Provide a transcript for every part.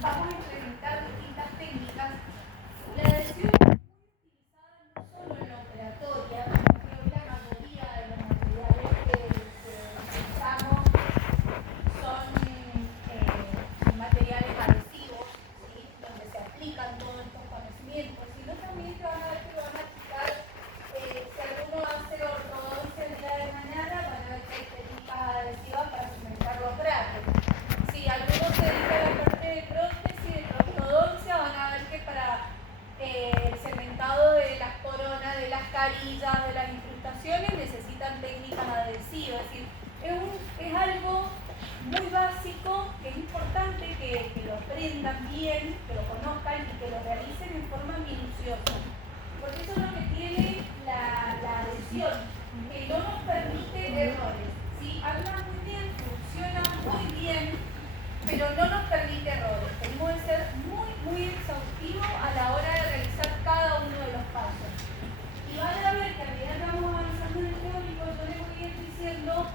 vamos a implementar distintas técnicas. La adhesión es muy utilizada no solo en la operatoria, porque hoy la mayoría de los materiales que utilizamos son materiales adhesivos, ¿sí? Donde se aplican todos estos conocimientos, sino también que van a ver que lo van a aplicar. Si alguno hace ortodoncia el día de mañana, van a ver que hay técnicas adhesivas para cimentar los brackets. Si alguno se dedica a la parte de prótesis, de ortodoncia, van a ver que para el cementado de las coronas, de las carillas, de las incrustaciones, necesitan técnicas adhesivas. Es decir, es algo muy básico, que es importante que lo aprendan bien, que lo conozcan y que lo realicen en forma minuciosa. Porque eso es lo que tiene la adhesión, que no nos permite errores. ¿Sí? Anda muy bien, funciona muy bien, pero no nos permite errores. Tenemos que ser muy exhaustivos a la hora de realizar cada uno de los pasos. Y van a ver que a medida que vamos avanzando en el teórico, yo les voy a ir diciendo,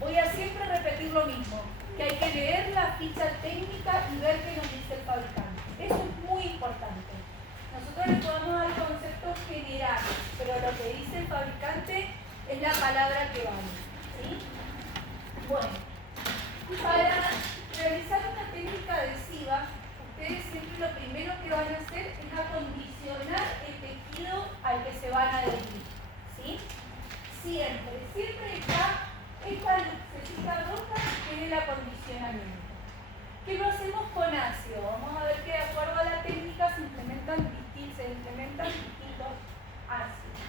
voy a siempre repetir lo mismo, que hay que leer la ficha técnica y ver qué nos dice el fabricante. Eso es muy importante. Nosotros les podemos dar conceptos generales, pero lo que dice el fabricante es la palabra que vale. ¿Sí? Bueno, para realizar una técnica adhesiva, ustedes siempre lo primero que van a hacer es acondicionar el tejido al que se van a adherir. ¿Sí? Siempre está esta lucecita roja que es el acondicionamiento. ¿Qué lo hacemos con ácido? Vamos a ver que de acuerdo a la técnica se implementan distintos ácidos.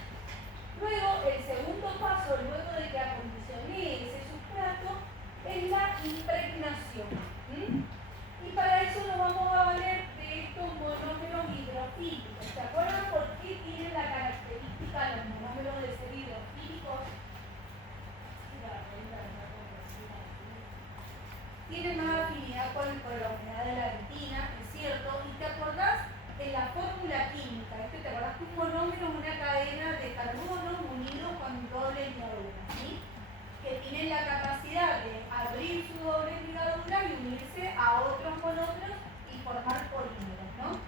Luego, el segundo paso, luego de que acondicioné ese sustrato, es la impregnación. Y para eso nos vamos a valer de estos monómeros hidrofílicos. ¿Se acuerdan por qué tienen la característica los monómeros de ser hidrofílicos? Tienen más afinidad con la humedad de la retina, es cierto. ¿Y te acordás de la fórmula química? ¿Te acordás que un monómero es una cadena de carbono unido con doble ligadura? ¿Sí? Que tienen la capacidad de abrir su doble ligadura y unirse a otros monómeros y formar polímeros, ¿no?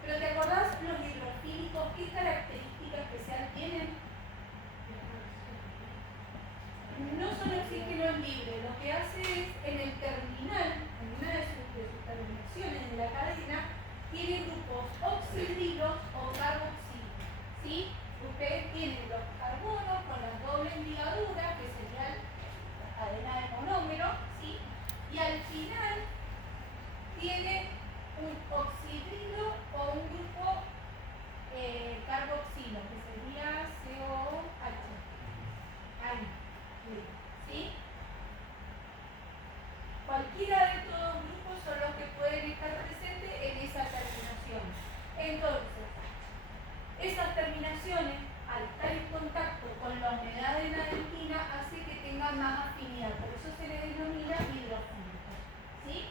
Pero ¿te acordás los hidrofílicos qué característica especial tienen? No solo oxígeno libre, lo que hace es en el terminal, en una de sus terminaciones de la cadena, tiene grupos oxidrilos o carboxilos. ¿Sí? Ustedes tienen los carbonos con las dobles ligaduras, que sería la cadena de monómero, ¿sí? Y al final tiene un oxidrilo o un grupo carboxilo, que sería COH. Ahí. ¿Sí? Cualquiera de estos dos grupos son los que pueden estar presentes en esa terminación. Entonces, esas terminaciones, al estar en contacto con la humedad de la dentina, hace que tengan más afinidad. Por eso se les denomina hidrofóbicos. ¿Sí?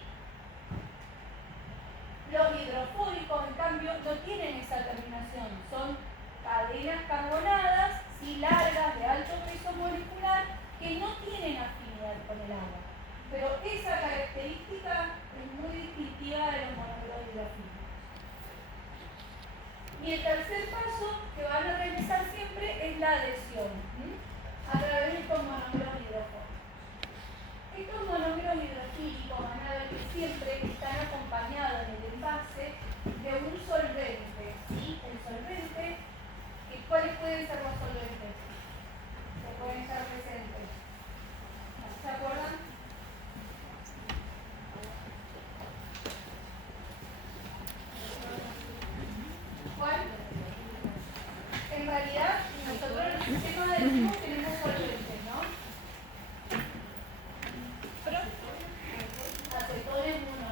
Los hidrofóbicos, en cambio, no tienen esa terminación. Son cadenas carbonadas, sí, largas, de alto peso molecular, que no tienen afinidad con el agua. Pero esa característica es muy distintiva de los monómeros hidrofílicos. Y el tercer paso que van a realizar siempre es la adhesión, a través de estos monómeros hidrofóbicos. Estos monómeros hidrofílicos van a ver que siempre están acompañados en el envase de un solvente. ¿Sí? El solvente, ¿cuáles pueden ser los solventes? Que pueden estar presentes. ¿Se acuerdan? ¿Cuál? En realidad, nosotros en el sistema de adhesivos tenemos solventes, ¿no? Acetón es uno.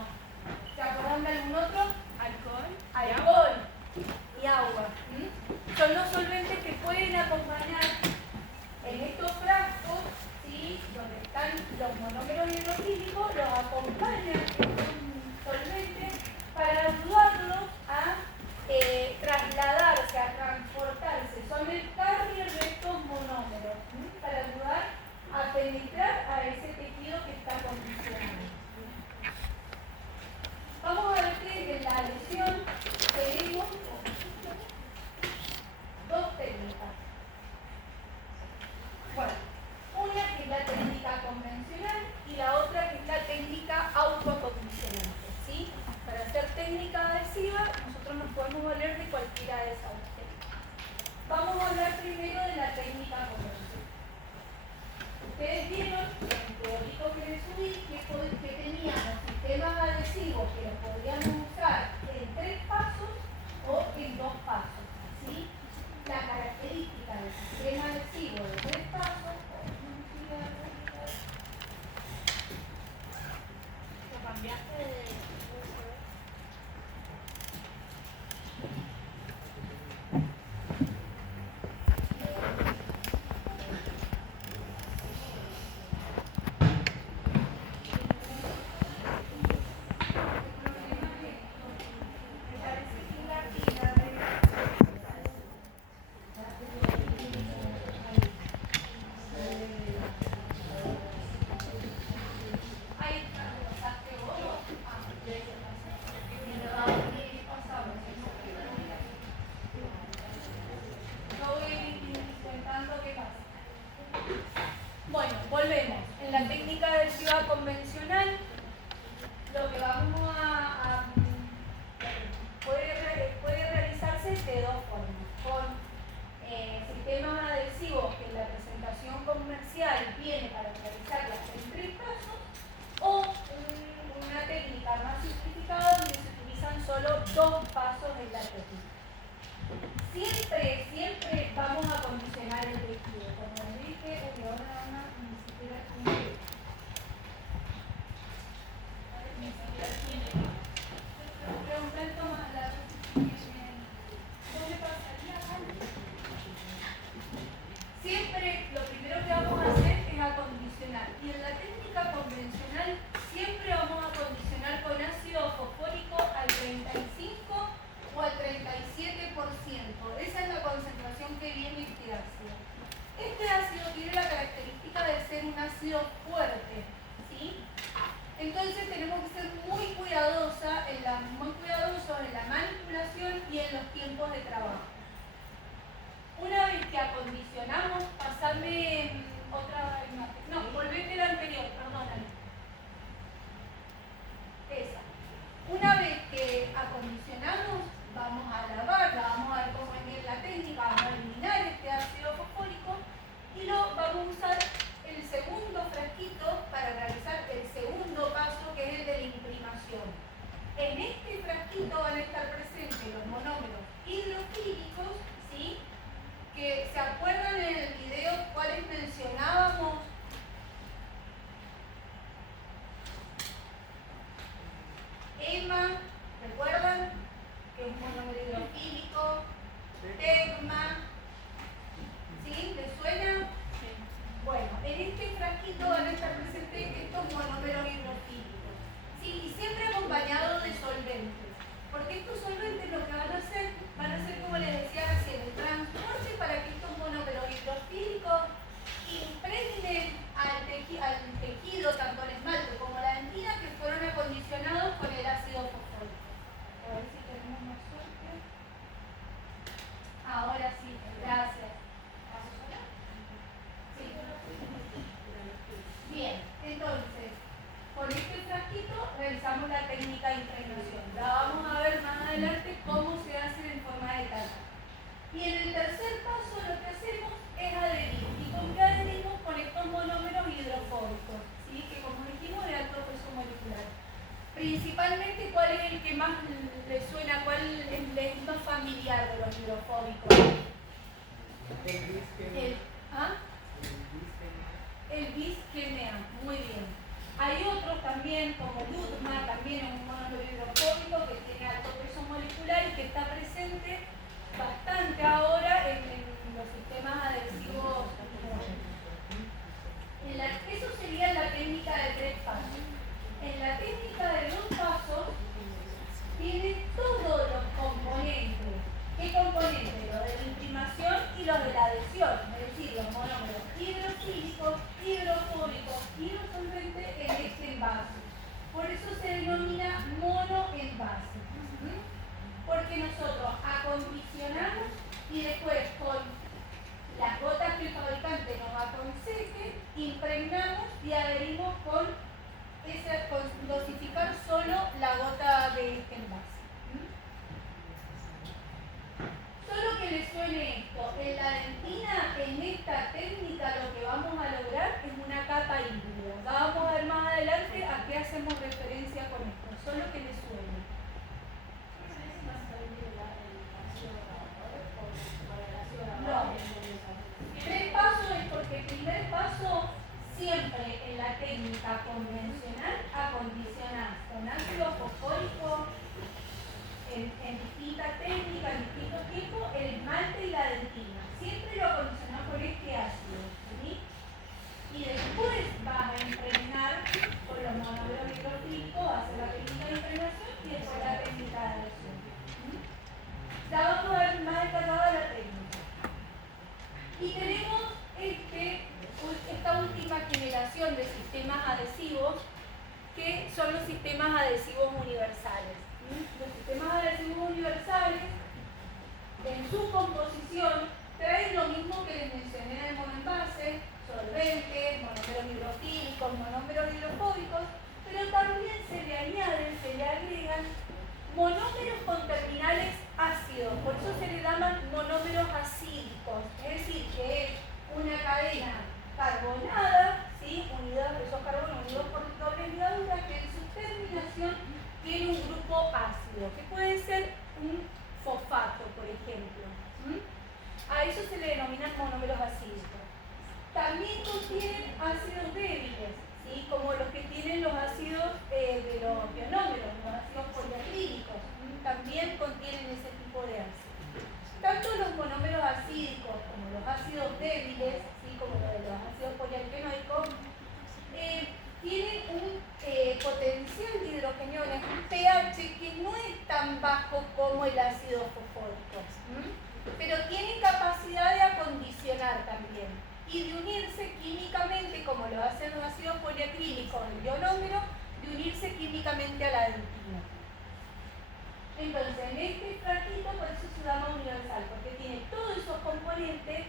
pasos en la técnica. Siempre vamos a condicionar el tejido. Como dije, ahora ni siquiera tiene. Preguntar Tomás, ¿cómo le pasaría algo? Siempre lo primero que vamos a hacer es acondicionar. Y en la técnica convencional siempre vamos a condicionar con ácido fosfórico al 35 o al 37%. Esa es la concentración que viene este ácido. Este ácido tiene la característica de ser un ácido fuerte, ¿sí? Entonces tenemos que ser muy cuidadosos en la manipulación y en los tiempos de trabajo. Una vez que acondicionamos, pasame otra imagen. No, volvete la anterior, perdóname. Esa. Una vez que acondicionamos, vamos a lavarla, vamos a ver cómo es la técnica, vamos a eliminar este ácido fosfórico y lo vamos a usar el segundo frasquito para realizar el segundo paso, que es el de la imprimación. En este frasquito van a estar presentes los monómeros hidrofílicos, ¿sí? Que se acuerdan en el video cuáles mencionábamos. EMA, ¿recuerdan? Que es un monómero hidrofílico. TEGMA, ¿sí? ¿Les suena? Bueno, en este frasquito van a estar presentes estos monómeros hidrofílicos, ¿sí? Y siempre acompañados de solventes, porque estos solventes lo que van a hacer, como les decía recién, el transporte para que estos monómeros hidrofílicos impregnen al tejido, tanto el esmalte como la dentina, que fueron acondicionados con el ácido fosfórico. A ver si tenemos más suerte. Ahora sí, gracias. Sí. Bien, entonces, con este frasquito realizamos la técnica de impregnación. La vamos a ver más adelante cómo se hace en forma de taza. Y en el tercer paso lo que hacemos es adherir. ¿Y con qué adherimos? Con estos monómeros hidrofóbicos, ¿sí? Que como dijimos de alto peso molecular. Principalmente, ¿cuál es el que más les suena? ¿Cuál es más familiar de los hidrofóbicos? El bisquenea, muy bien. Hay otros también, como Ludma, también un monómero hidrofóbico que tiene alto peso molecular y que está presente bastante ahora en los sistemas adhesivos. Eso sería la técnica de 3 pasos. En la técnica de 2 pasos tiene todos los componentes. ¿Qué componentes? Los de la imprimación y los de la adhesión, es decir, los monómeros hidrofílicos, hidrofóbicos y los solventes en este envase. Por eso se denomina monoenvase. Porque nosotros acondicionamos y después con las gotas que el fabricante nos aconseje, impregnamos y adherimos con dosificar solo la gota de este envase. Solo que les suene esto, en la dentina, en esta técnica, lo que vamos a lograr es una capa híbrida. Ya vamos a ver más adelante a qué hacemos referencia con esto, solo que les suene. No. 3 pasos es porque el primer paso siempre en la técnica convencional acondicionar con ácido fosfórico en distintas técnicas, en distintos tiempos, el esmalte y la dentina. Siempre lo acondicionamos con este ácido, ¿sí? Y después vas a impregnar con los monómeros hidrofílicos, vas a hacer la técnica de impregnación y después la técnica de adhesión. Ya vamos a ver más detallada la técnica. Y tenemos esta última generación de sistemas adhesivos, que son los sistemas adhesivos universales. Los sistemas adhesivos universales, en su composición, traen lo mismo que les mencioné en el monoenvase, solventes, monómeros hidrofílicos, monómeros hidrofóbicos, pero también se le agregan monómeros con terminales ácidos, por eso se le llaman monómeros acídicos, es decir, que es una cadena carbonada, ¿sí? Esos carbonos unidos por doble ligadura, que en su terminación tiene un grupo ácido, que puede ser un fosfato, por ejemplo. A eso se le denominan monómeros acídicos. También contienen ácidos débiles, ¿sí? Como los que tienen los ácidos de los ionómeros, los ácidos poliacrílicos. También contienen ese tipo de ácidos. Tanto los monómeros acídicos como los ácidos débiles, ¿sí? Como los de los ácidos polialquenoicos, tienen un potencial de hidrogeniones, un pH que no es tan bajo como el ácido fosfórico, pero tienen capacidad de acondicionar también y de unirse químicamente, como lo hacen los ácidos poliacrílicos, el ionómero, de unirse químicamente a la dentina. Entonces, en este frasquito, por eso se llama universal, porque tiene todos esos componentes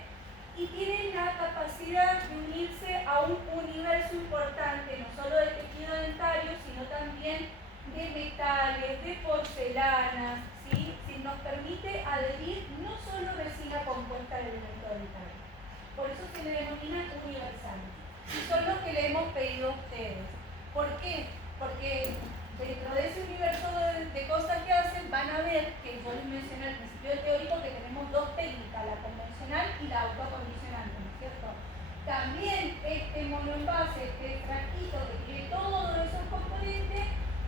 y tienen la capacidad de unirse a un universo importante, no solo de tejido dentario, sino también de metales, de porcelanas, ¿sí? Nos permite adherir no solo resina compuesta de elemento dentario. Por eso se le denomina universales. Y son los que le hemos pedido a ustedes. ¿Por qué? Porque dentro de ese universo de cosas que hacen, van a ver que yo les mencioné al principio teórico que tenemos dos técnicas, la convencional y la autoacondicionante, ¿no es cierto? También este monoenvase, este frasquito que tiene todos esos componentes,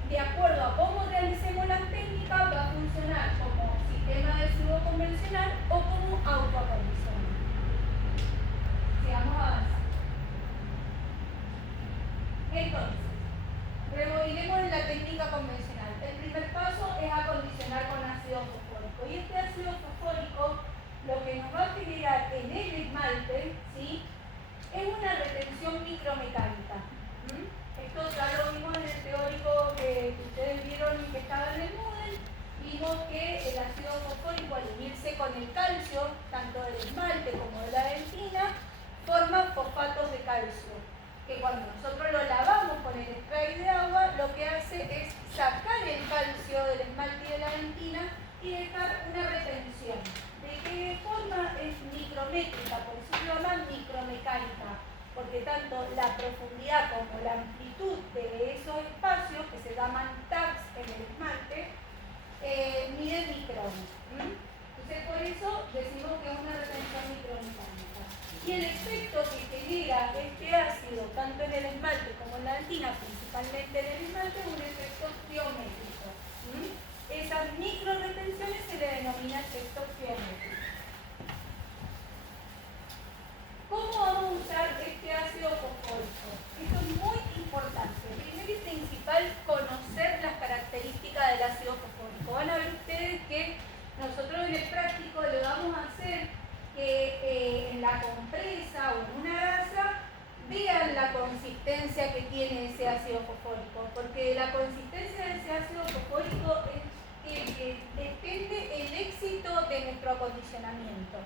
de acuerdo a cómo realicemos las técnicas, va a funcionar como sistema de flujo convencional o como autoacondicionante. Sigamos avanzando. Entonces, rebobinemos en la técnica convencional. El primer paso es acondicionar con ácido fosfórico. Y este ácido fosfórico lo que nos va a generar en el esmalte, ¿sí? Es una retención micromecánica. Esto ya lo vimos en el teórico que ustedes vieron que estaba en el Moodle. Vimos que el ácido fosfórico, al unirse con el calcio, tanto del esmalte como de la dentina, forma fosfatos de calcio, que cuando nosotros lo lavamos con el spray de agua, lo que hace es sacar el calcio del esmalte y de la dentina y dejar una retención. ¿De qué forma? Es micrométrica, por eso se llama micromecánica, porque tanto la profundidad como la amplitud de esos espacios, que se llaman tags en el esmalte, miden micrones. Entonces, por eso decimos que es una retención micromecánica. Y el efecto que genera este ácido, tanto en el esmalte como en la dentina, principalmente en el esmalte, es un efecto geométrico. Esas micro retenciones se le denomina efecto geométrico. ¿Cómo vamos a usar este ácido fosfórico? Esto es muy importante. Primero y principal, conocer las características del ácido fosfórico. Van a ver ustedes que nosotros en el práctico le vamos a hacer que en la compresa o en una gasa vean la consistencia que tiene ese ácido fosfórico, porque la consistencia de ese ácido fosfórico es que depende el éxito de nuestro acondicionamiento.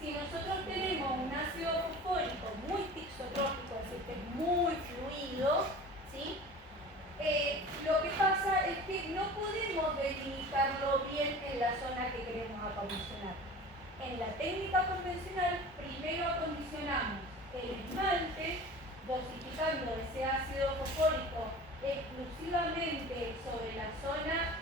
Si nosotros tenemos un ácido fosfórico muy tixotrópico, es decir, que es muy fluido, ¿sí? Lo que pasa es que no podemos delimitarlo bien en la zona que queremos acondicionar. En la técnica convencional, primero acondicionamos el esmalte, dosificando ese ácido fosfórico exclusivamente sobre la zona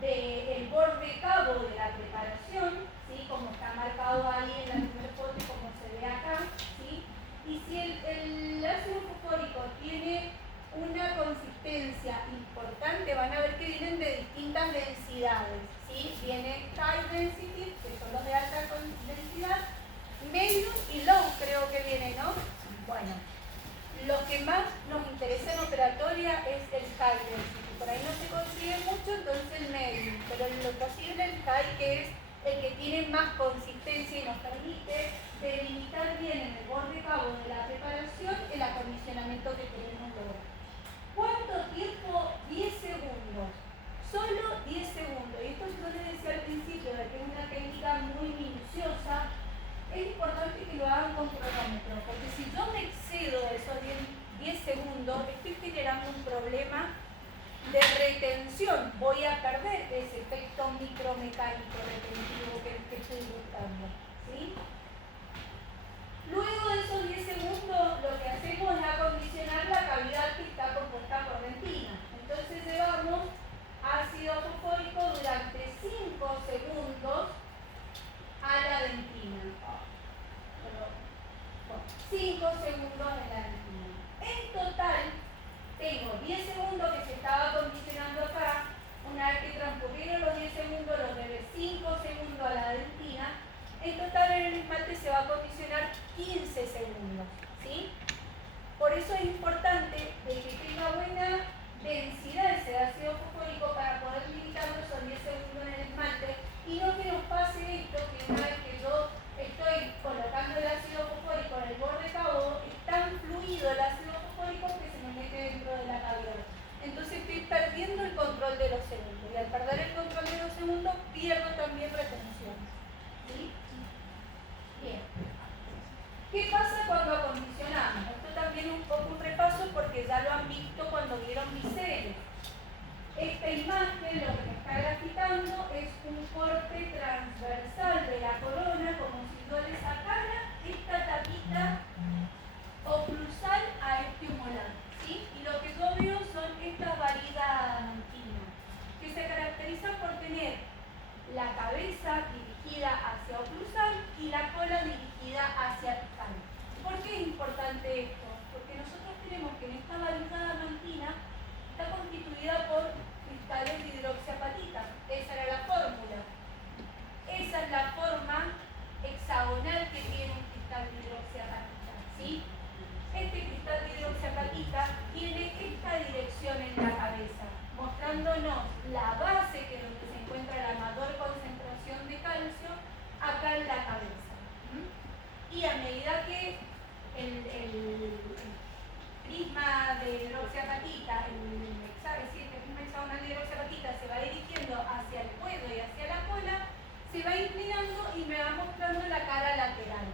del borde cabo de la preparación, ¿sí? Como está marcado ahí en la primera foto y como se ve acá, ¿sí? Y si el ácido fosfórico tiene una consistencia importante, van a ver que vienen de distintas densidades, ¿sí? Viene high density, que son los de alta densidad, medium y low creo que viene, ¿no? Bueno, lo que más nos interesa en operatoria es el high density. Por ahí no se consigue mucho, entonces el medium, pero lo posible el high, que es el que tiene más consistencia y nos permite delimitar bien en el borde cabo de la preparación el acondicionamiento que queremos lograr. ¿Cuánto tiempo? 10 segundos. Solo 10 segundos. Y esto yo les decía al principio, de que es una técnica muy minuciosa. Es importante que lo hagan con cronómetro, porque si yo me excedo de esos 10 segundos, estoy generando un problema de retención. Voy a perder ese efecto micromecánico retentivo que estoy buscando, ¿sí? Luego de esos 10 segundos, lo que hacemos es acondicionar la cavidad que está compuesta por dentina. Entonces llevamos ácido fosfórico 5 segundos en la dentina. En total, tengo 10 segundos que se estaba condicionando acá. Una vez que transcurrieron los 10 segundos, los debe 5 segundos a la dentina. En total en el esmalte se va a condicionar 15 segundos, ¿sí? Por eso es importante de que tenga buena densidad ese ácido fosfórico para poder limitarlo esos 10 segundos en el esmalte y no que nos pase esto, que una vez que yo estoy colocando el ácido fosfórico en el borde cabo, es tan fluido el ácido fosfórico que se me mete dentro de la cavidad. Entonces estoy perdiendo el control de los segundos y al perder el control de los segundos pierdo también retención. ¿Sí? Bien. ¿Qué pasa cuando acondicionamos? Esto también es un poco un repaso porque ya lo han visto cuando vieron biseles. Esta imagen lo que me está graficando es un corte transversal de la corona, como si yo le sacara esta tapita oclusal a este humoral, ¿sí? Y lo que yo veo son estas varidas adamantinas, que se caracterizan por tener la cabeza dirigida hacia oclusal y la cola dirigida hacia apical. ¿Por qué es importante esto? Porque nosotros tenemos que en esta varilla adamantina está constituida por cristales de hidroxiapatita. Esa era la fórmula. Esa es la forma hexagonal que tiene un cristal de hidroxiapatita, ¿sí? Este cristal de hidroxiapatita tiene esta dirección en la cabeza, mostrándonos la base, que es donde se encuentra la mayor concentración de calcio, acá en la cabeza. Y a medida que el prisma de hidroxiapatita, el prisma hexagonal de hidroxiapatita se va dirigiendo hacia el cuello y hacia la cola, se va inclinando y me va mostrando la cara lateral,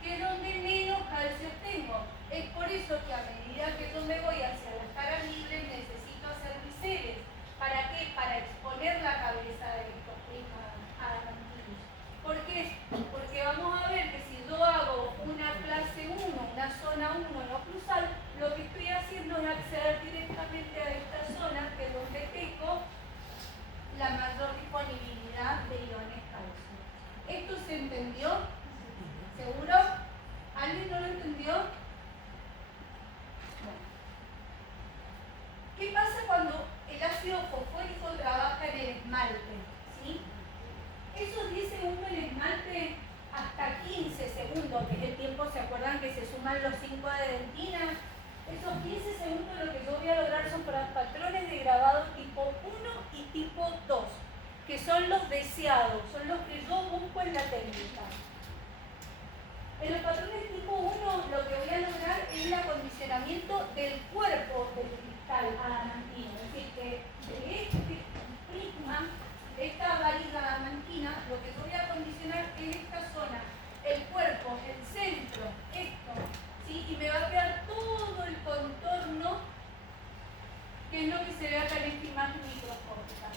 que es donde menos calcio tengo. Es por eso que a medida que yo me voy hacia las caras libres necesito hacer biseles. ¿Para qué? Para exponer la cabeza de estos prismas adamantinos. ¿Por qué? Porque vamos a ver que si yo hago una clase 1, una zona 1 no oclusal, lo que estoy haciendo es acceder directamente a esta zona, que es donde tengo la mayor disponibilidad de iones calcio. ¿Esto se entendió? ¿Seguro? ¿Alguien no lo entendió? Bueno. ¿Qué pasa cuando el ácido fosfórico trabaja en el esmalte? ¿Sí? Esos 10 segundos en esmalte hasta 15 segundos, que es el tiempo, ¿se acuerdan que se suman los 5 de dentina? Esos 15 segundos lo que yo voy a lograr son patrones de grabado tipo 1 y tipo 2, que son los deseados, son los que yo busco en la técnica. En los patrones tipo 1 lo que voy a lograr es el acondicionamiento del cuerpo del cristal adamantino, es decir, que de este prisma, de esta varilla adamantina, lo que yo voy a acondicionar es esta zona, el cuerpo, el centro, esto, ¿sí? Y me va a quedar todo el contorno, que es lo que se ve acá en esta imagen microscópica.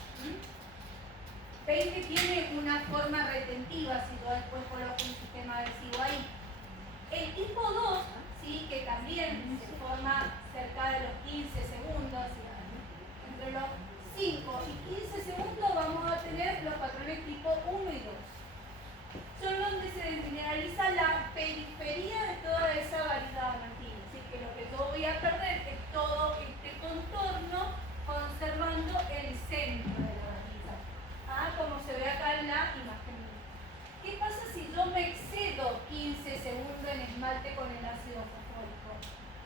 Veis que tiene una forma retentiva si yo después coloco un sistema adhesivo ahí. El tipo 2, ¿sí? Que también se forma cerca de los 15 segundos, entre los 5 y 15 segundos vamos a tener los patrones tipo 1 y 2. Son donde se mineraliza la periferia de toda esa varilla adamantina. Así que lo que yo voy a perder es todo este contorno conservando el centro de la varilla. Como se ve acá en la imagen. ¿Qué pasa si yo me excedo 15 segundos en esmalte con el ácido fosfórico?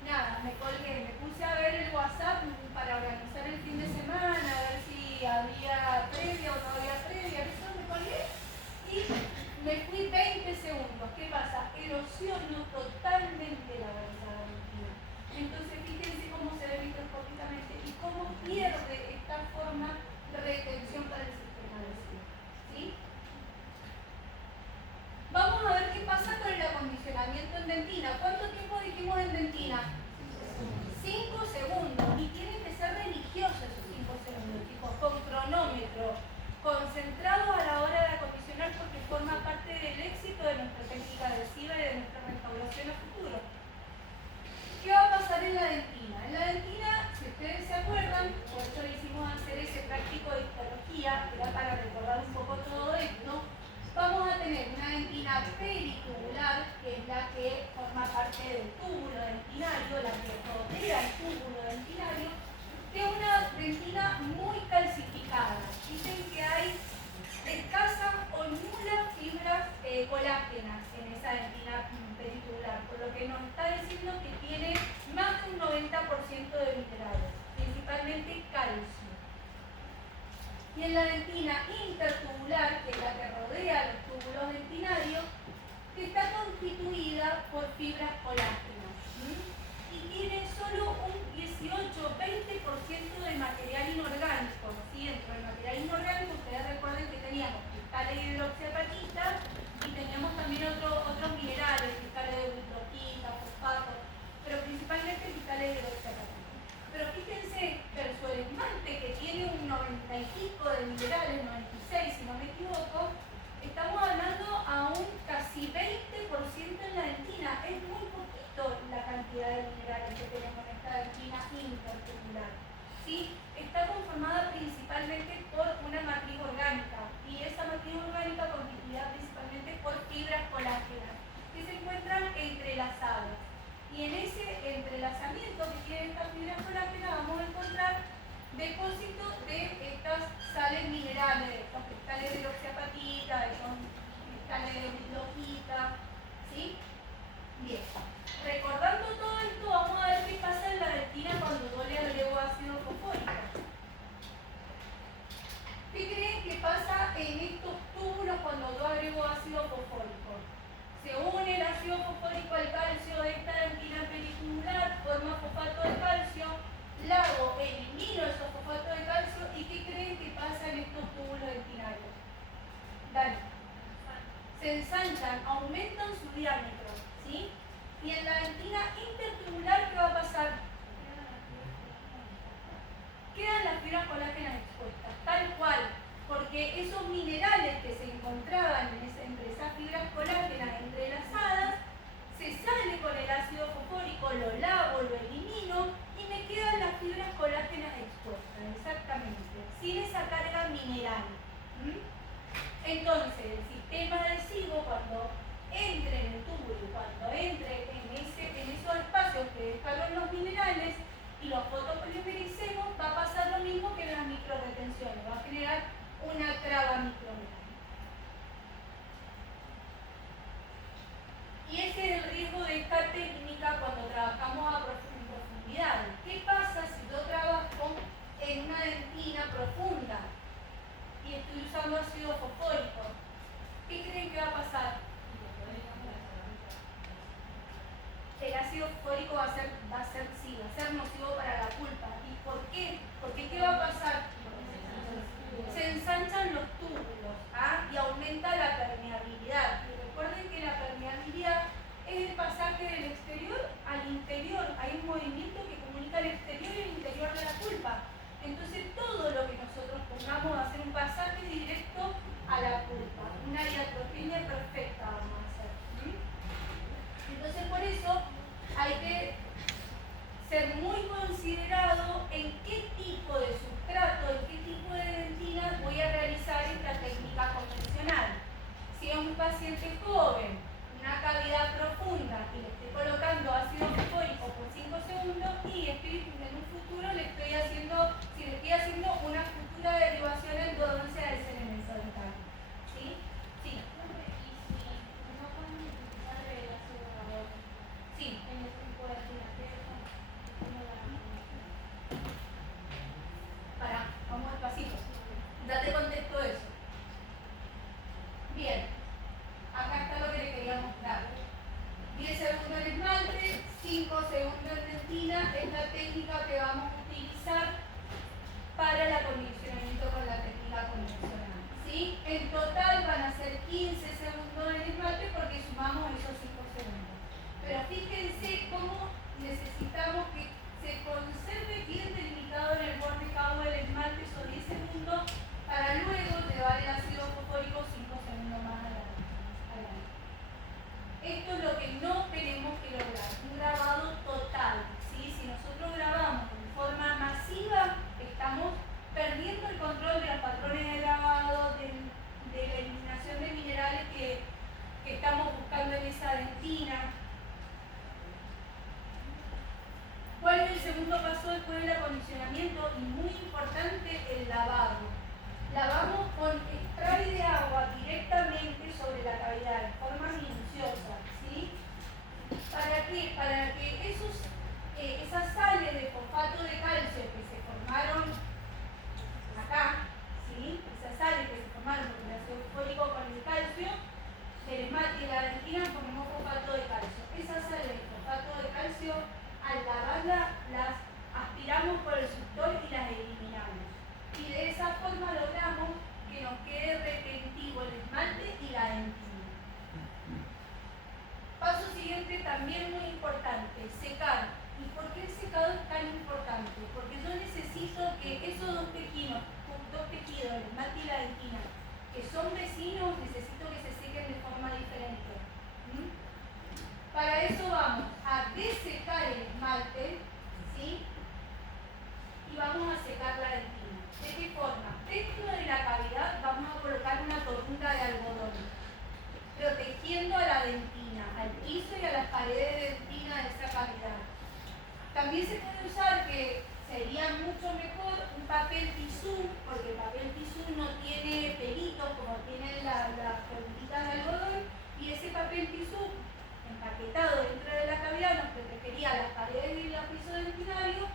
Nada, me colgué, me puse a ver el WhatsApp para organizar el fin de semana, a ver si había previa o no había previa, eso me colgué y me fui 20 segundos. ¿Qué pasa? Erosiono totalmente la varilla adamantina. Entonces fíjense cómo se ve microscópicamente y cómo pierde esta forma de retención para el sistema adhesivo. ¿Sí? Vamos a ver qué pasa con el acondicionamiento en dentina. ¿Cuánto tiempo dijimos en dentina? 5 segundos. Y tiene que ser de Y en la dentina intertubular, que es la que rodea los túbulos dentinarios, que está constituida por fibras colágenas. Y tiene solo un 18-20% de material inorgánico. ¿Sí? Dentro del material inorgánico, ustedes recuerden que teníamos cristales de hidroxiapatita y teníamos también otros minerales, cristales de hidroquita, fosfato, pero principalmente cristales de hidroxiapatita. Pero fíjense, versus el esmalte, que tiene un 90 y pico de minerales, 96 si no me equivoco, estamos hablando a un casi 20% en la dentina. Es muy poquito la cantidad de minerales que tenemos en esta dentina intertubular. ¿Sí? Está conformada principalmente por una matriz orgánica, y esa matriz orgánica constituida principalmente por fibras colágenas que se encuentran entrelazadas. Y en ese entrelazamiento que tienen estas fibras colágenas vamos a encontrar depósitos de estas sales minerales, estos cristales de hidroxiapatita, estos cristales de hidroquita. ¿Sí? Bien. Recordando todo esto, vamos a ver qué pasa en la dentina cuando yo le agrego ácido fosfórico. ¿Qué creen que pasa en estos túbulos cuando yo agrego ácido fosfórico? Se une el ácido fosfórico al calcio de esta dentina peritubular, forma fosfato de calcio, lago, elimino esos fosfatos de calcio, y ¿qué creen que pasa en estos túbulos dentinarios? Dale. Se ensanchan, aumentan su diámetro, ¿sí? Y en la dentina intertubular, ¿qué va a pasar? Quedan las fibras colágenas expuestas, tal cual, porque esos minerales que se encontraban entre esas fibras colágenas entrelazadas, se sale con el ácido fosfórico, lo lavo, lo elimino y me quedan las fibras colágenas expuestas, exactamente, sin esa carga mineral. Entonces, el sistema adhesivo, cuando entre en el túbulo, cuando entre en esos espacios que dejaron los minerales y los fotopolimericemos, va a pasar lo mismo que en las microretenciones, va a generar una traba micrometálica. Y ese es el riesgo de esta técnica cuando trabajamos en profundidad. ¿Qué pasa si yo trabajo en una dentina profunda y estoy usando ácido fosfórico? ¿Qué creen que va a pasar? El ácido fosfórico va a ser nocivo para la pulpa. ¿Y por qué? Porque ¿qué va a pasar? Se ensanchan los túbulos, y aumenta la permeabilidad. Y recuerden que la permeabilidad es el pasaje del exterior al interior. Hay un movimiento que comunica el exterior y el interior de la pulpa. Entonces todo lo que nosotros pongamos va a ser un pasaje directo a la pulpa. Una diatropenia perfecta vamos a hacer. Entonces por eso hay que ser muy considerado en qué tipo de sustrato, en qué tipo de dentina voy a realizar esta técnica convencional. Si es un paciente joven, una cavidad profunda, y le estoy colocando ácido fosfórico por 5 segundos, y en un futuro le estoy haciendo una futura derivación en endodoncia del seno mesenteric. ¿Sí? Sí. Sí. Vamos despacito. Ya te contesto eso. Bien. Acá está lo que le quería mostrar. 10 segundos en esmalte, 5 segundos en dentina. Es la técnica que vamos a utilizar para el acondicionamiento con la técnica convencional. ¿Sí? En total van a ser 15 segundos en esmalte porque sumamos esos 5 segundos. Pero fíjense cómo necesitamos que se conserve bien delimitado en el borde cabo del esmalte esos 10 segundos para luego llevar siempre también muy importante, secar. ¿Y por qué el secado es tan importante? Porque yo necesito que esos dos tejidos, el esmalte y la dentina, que son vecinos, necesito que se sequen de forma diferente. ¿Mm? Para eso vamos a desecar el esmalte, ¿sí? Y vamos a secar la dentina. ¿De qué forma? Dentro de la cavidad vamos a colocar una torunda de algodón, protegiendo a la dentina, al piso y a las paredes de dentina de esa cavidad. También se puede usar, que sería mucho mejor, un papel tisú, porque el papel tisú no tiene pelitos como tienen las torunditas de algodón, y ese papel tisú empaquetado dentro de la cavidad nos protegería las paredes y el piso dentinario.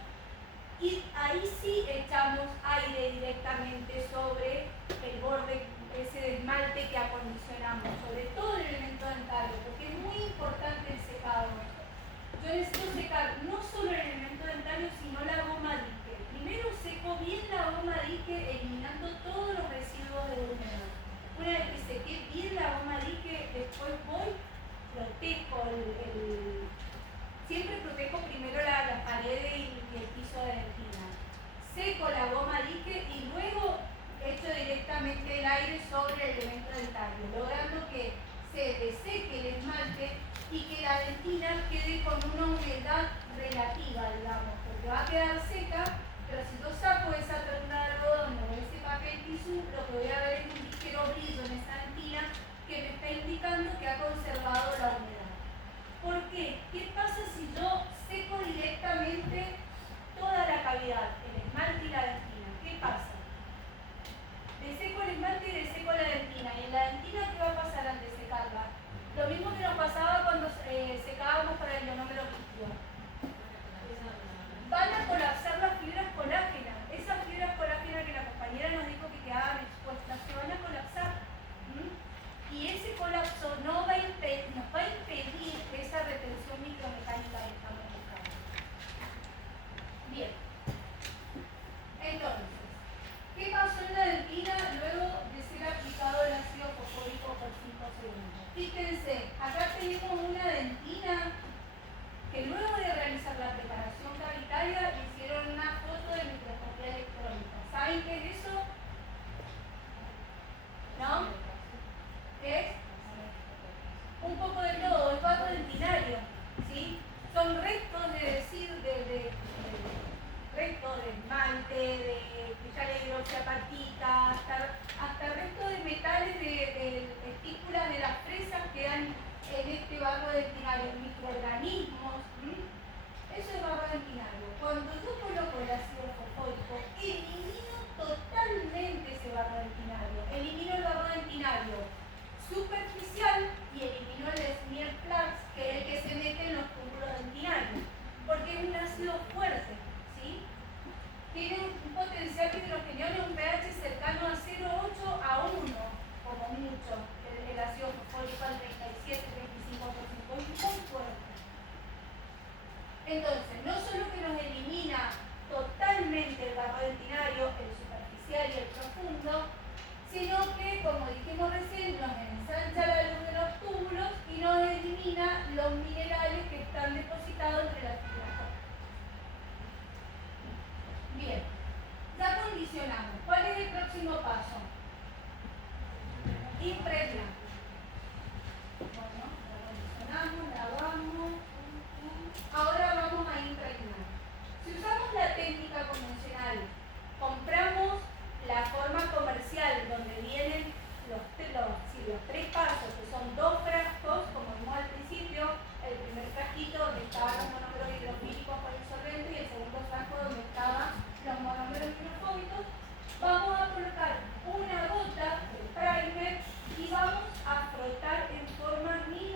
Y ahí sí echamos aire directamente sobre el borde, ese esmalte que acondicionamos, sobre todo el elemento dentario, porque es muy importante el secado. Yo necesito secar no solo el elemento dentario, sino la goma dique. Primero seco bien la goma dique, eliminando todos los residuos de humedad. Una vez que sequé bien la goma dique, después voy, protejo siempre protejo primero las paredes y el piso de dentina. Seco la goma dique y luego echo directamente el aire sobre el elemento dentario, logrando que se deseque el esmalte y que la dentina quede con una humedad relativa, digamos, porque va a quedar seca, pero si yo saco esa torunda de algodón o ese papel tisú, lo que voy a ver es un ligero brillo en esa dentina que me está indicando que ha conservado la humedad. ¿Por qué? ¿Qué pasa si yo seco directamente toda la cavidad, el esmalte y la dentina? ¿Qué pasa? Deseco el esmalte y deseco la dentina. ¿Y en la dentina qué va a pasar al desecarla? Lo mismo que nos pasaba cuando secábamos para el ionómero líquido. Van a colapsar las fibras colágenas. Esas fibras colágenas que la compañera nos dijo que quedaban expuestas, se van a colapsar. Y ese colapso nos va a impedir esa retención micromecánica que estamos buscando. Bien. Entonces, ¿qué pasó en la dentina luego de ser aplicado el ácido fosfórico por 5 segundos? Fíjense, acá tenemos una dentina que luego de realizar la preparación cavitaria le hicieron una foto de microscopía electrónica. ¿Saben qué es eso? ¿No? ¿Qué es? Un poco de todo, es barro dentinario, ¿sí? Son restos de restos de esmalte, de hidroxiapatita, hasta restos de metales de testículas de las fresas quedan en este barro dentinario, microorganismos. Eso es barro dentinario. Cuando yo coloco el ácido fosfórico, elimino totalmente ese barro dentinario. Elimino el barro dentinario superficial y elimino el smear flux, que es el que se mete en los túbulos dentinarios, porque es un ácido fuerte, ¿sí? Tiene un potencial hidrogenial, un pH cercano a 0,8 a 1, como mucho, el ácido fosfórico al 37-35%, es muy fuerte. Entonces, no solo que nos elimina totalmente el barro dentinario, el superficial y el profundo, sino que, como dijimos recién, nos ensancha la luz de los túbulos y nos elimina los minerales que están depositados entre las fibras. Bien, ya condicionamos. ¿Cuál es el próximo paso? Impregnar. Bueno, la condicionamos, lavamos. Ahora vamos a impregnar. Si usamos la técnica convencional, compramos la forma comercial donde vienen los 3 pasos, que son 2 frascos, como vimos al principio, el primer frasquito donde estaban los monómeros hidrofílicos con el solvente y el segundo frasco donde estaban los monómeros hidrofóbicos. Vamos a colocar una gota de primer y vamos a frotar en forma mínima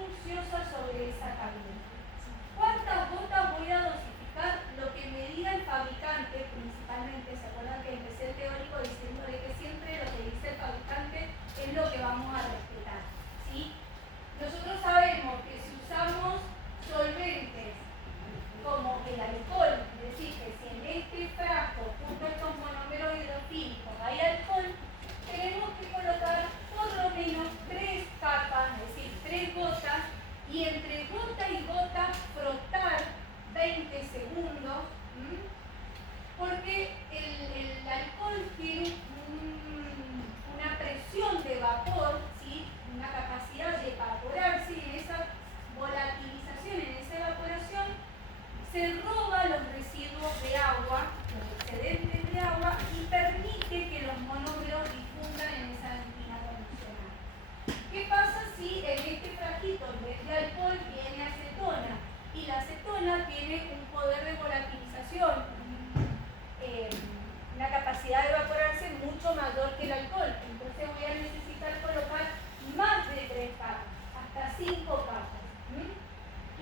el alcohol, entonces voy a necesitar colocar más de 3 capas, hasta 5 capas.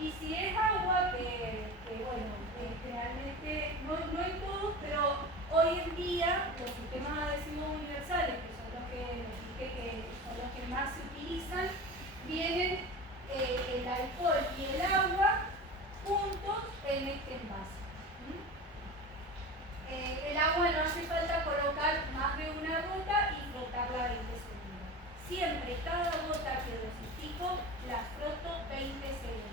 Y si es agua, que bueno, generalmente, no en todos, pero hoy en día los sistemas adhesivos universales, que son los que les dije que son los que más se utilizan, vienen el alcohol y el agua juntos en este envase. El agua no hace falta colocar más de una gota y frotarla 20 segundos. Siempre, cada gota que dosifico, la froto 20 segundos.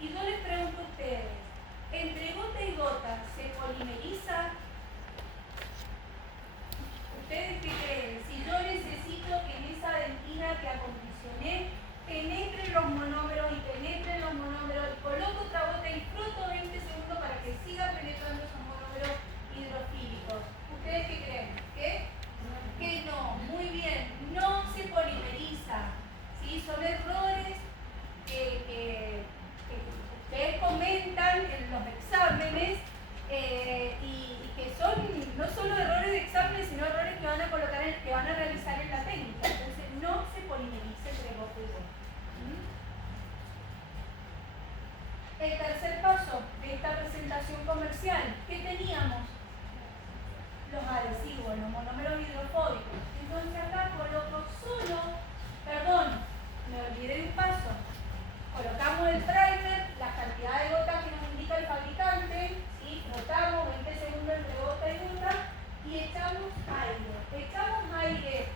Y yo les pregunto a ustedes, ¿entre gota y gota se polimeriza? ¿Ustedes qué creen? Si yo necesito que en esa dentina que acondicioné penetren los monómeros y penetren los monómeros, coloco otra gota y froto 20 segundos para que siga penetrando esos monómeros hidrofílicos. ¿Ustedes qué creen? Que no, muy bien, no se polimeriza. ¿Sí? Son errores que ustedes comentan en los exámenes y que son no solo errores de exámenes, sino errores que van a colocar que van a realizar en la técnica. Entonces no se polimeriza entre gota y gota. El tercer paso de esta presentación comercial, ¿qué teníamos? Los adhesivos, los monómeros hidrofóbicos. Entonces acá coloco me olvidé de un paso. Colocamos el primer, la cantidad de gotas que nos indica el fabricante, ¿sí? Frotamos 20 segundos entre gota y gota y echamos aire. Echamos aire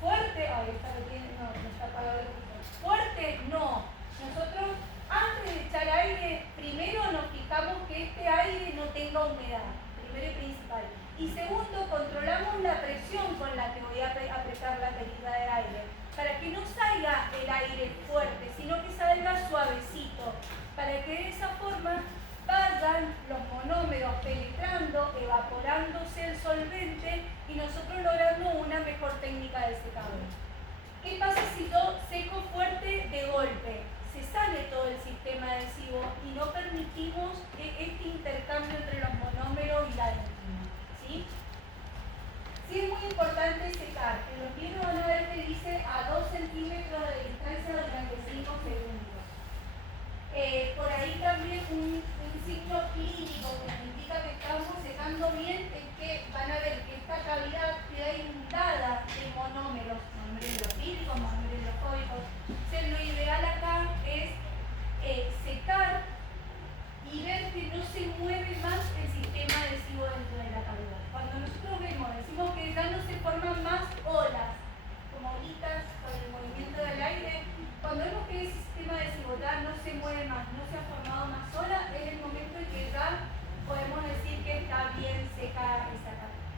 fuerte, ahí está, no está apagado el ruido. Fuerte, no. Nosotros antes de echar aire, primero nos fijamos que este aire no tenga humedad, primero y principal. Y segundo, controlamos la presión con la que voy a apretar la perilla de aire, para que no salga el aire fuerte, sino que salga suavecito, para que de esa forma vayan los monómeros penetrando, evaporándose el solvente y nosotros logrando una mejor técnica de secado. ¿Qué pasa si yo seco fuerte de golpe? Se sale todo el sistema adhesivo y no permitimos este intercambio entre los monómeros y la dentina. ¿Sí? Sí es muy importante secar. En los libros van a ver que dice a 2 centímetros de distancia durante 5 segundos. Por ahí también un signo clínico que nos indica que estamos secando bien es que van a ver que esta cavidad queda inundada de monómeros hidrofílicos, monómeros hidrofóbicos. Entonces lo ideal acá es secar y ver que no se mueve más el sistema adhesivo dentro de la cavidad. Cuando nosotros decimos que ya no se forman más olas, como bolitas con el movimiento del aire. Cuando vemos que ese sistema adhesivo ya no se mueve más, no se ha formado más ola, es el momento en que ya podemos decir que está bien seca esa cavidad.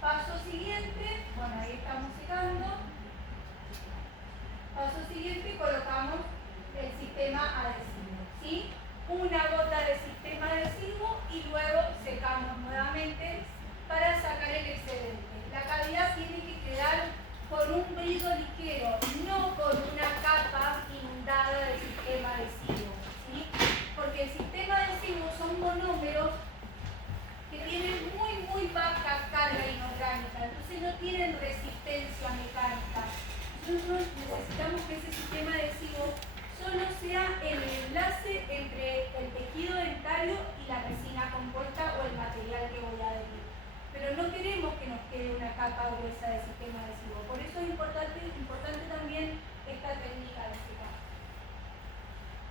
Paso siguiente, bueno, ahí estamos secando. Paso siguiente, colocamos el sistema adhesivo, ¿sí? Una gota de sistema adhesivo y luego secamos nuevamente para sacar el excedente. La cavidad tiene que quedar con un brillo ligero, no con una capa inundada de sistema adhesivo, ¿sí? Porque el sistema adhesivo son monómeros que tienen muy baja carga inorgánica, entonces no tienen resistencia mecánica. Nosotros necesitamos que ese sistema adhesivo solo sea el enlace entre el tejido dentario y la resina compuesta o el material que voy a adherir. Pero no queremos que nos quede una capa gruesa de sistema adhesivo. Por eso es importante también esta técnica de secado.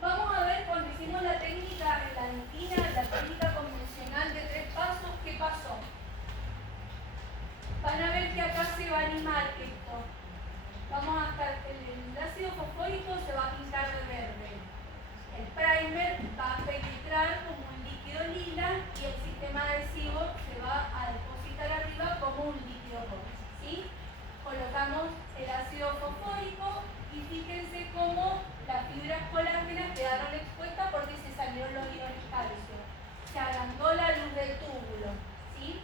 Vamos a ver cuando hicimos la técnica en la dentina, la técnica convencional de 3 pasos, ¿qué pasó? Van a ver que acá se va a animar esto. Vamos a estar, el ácido fosfórico se va a pintar de verde. El primer va a penetrar como un líquido lila y el sistema adhesivo se va a depositar arriba como un líquido rojo, ¿sí? Colocamos el ácido fosfórico y fíjense cómo las fibras colágenas quedaron expuestas porque se salieron los iones calcio. Se agrandó la luz del túbulo, ¿sí?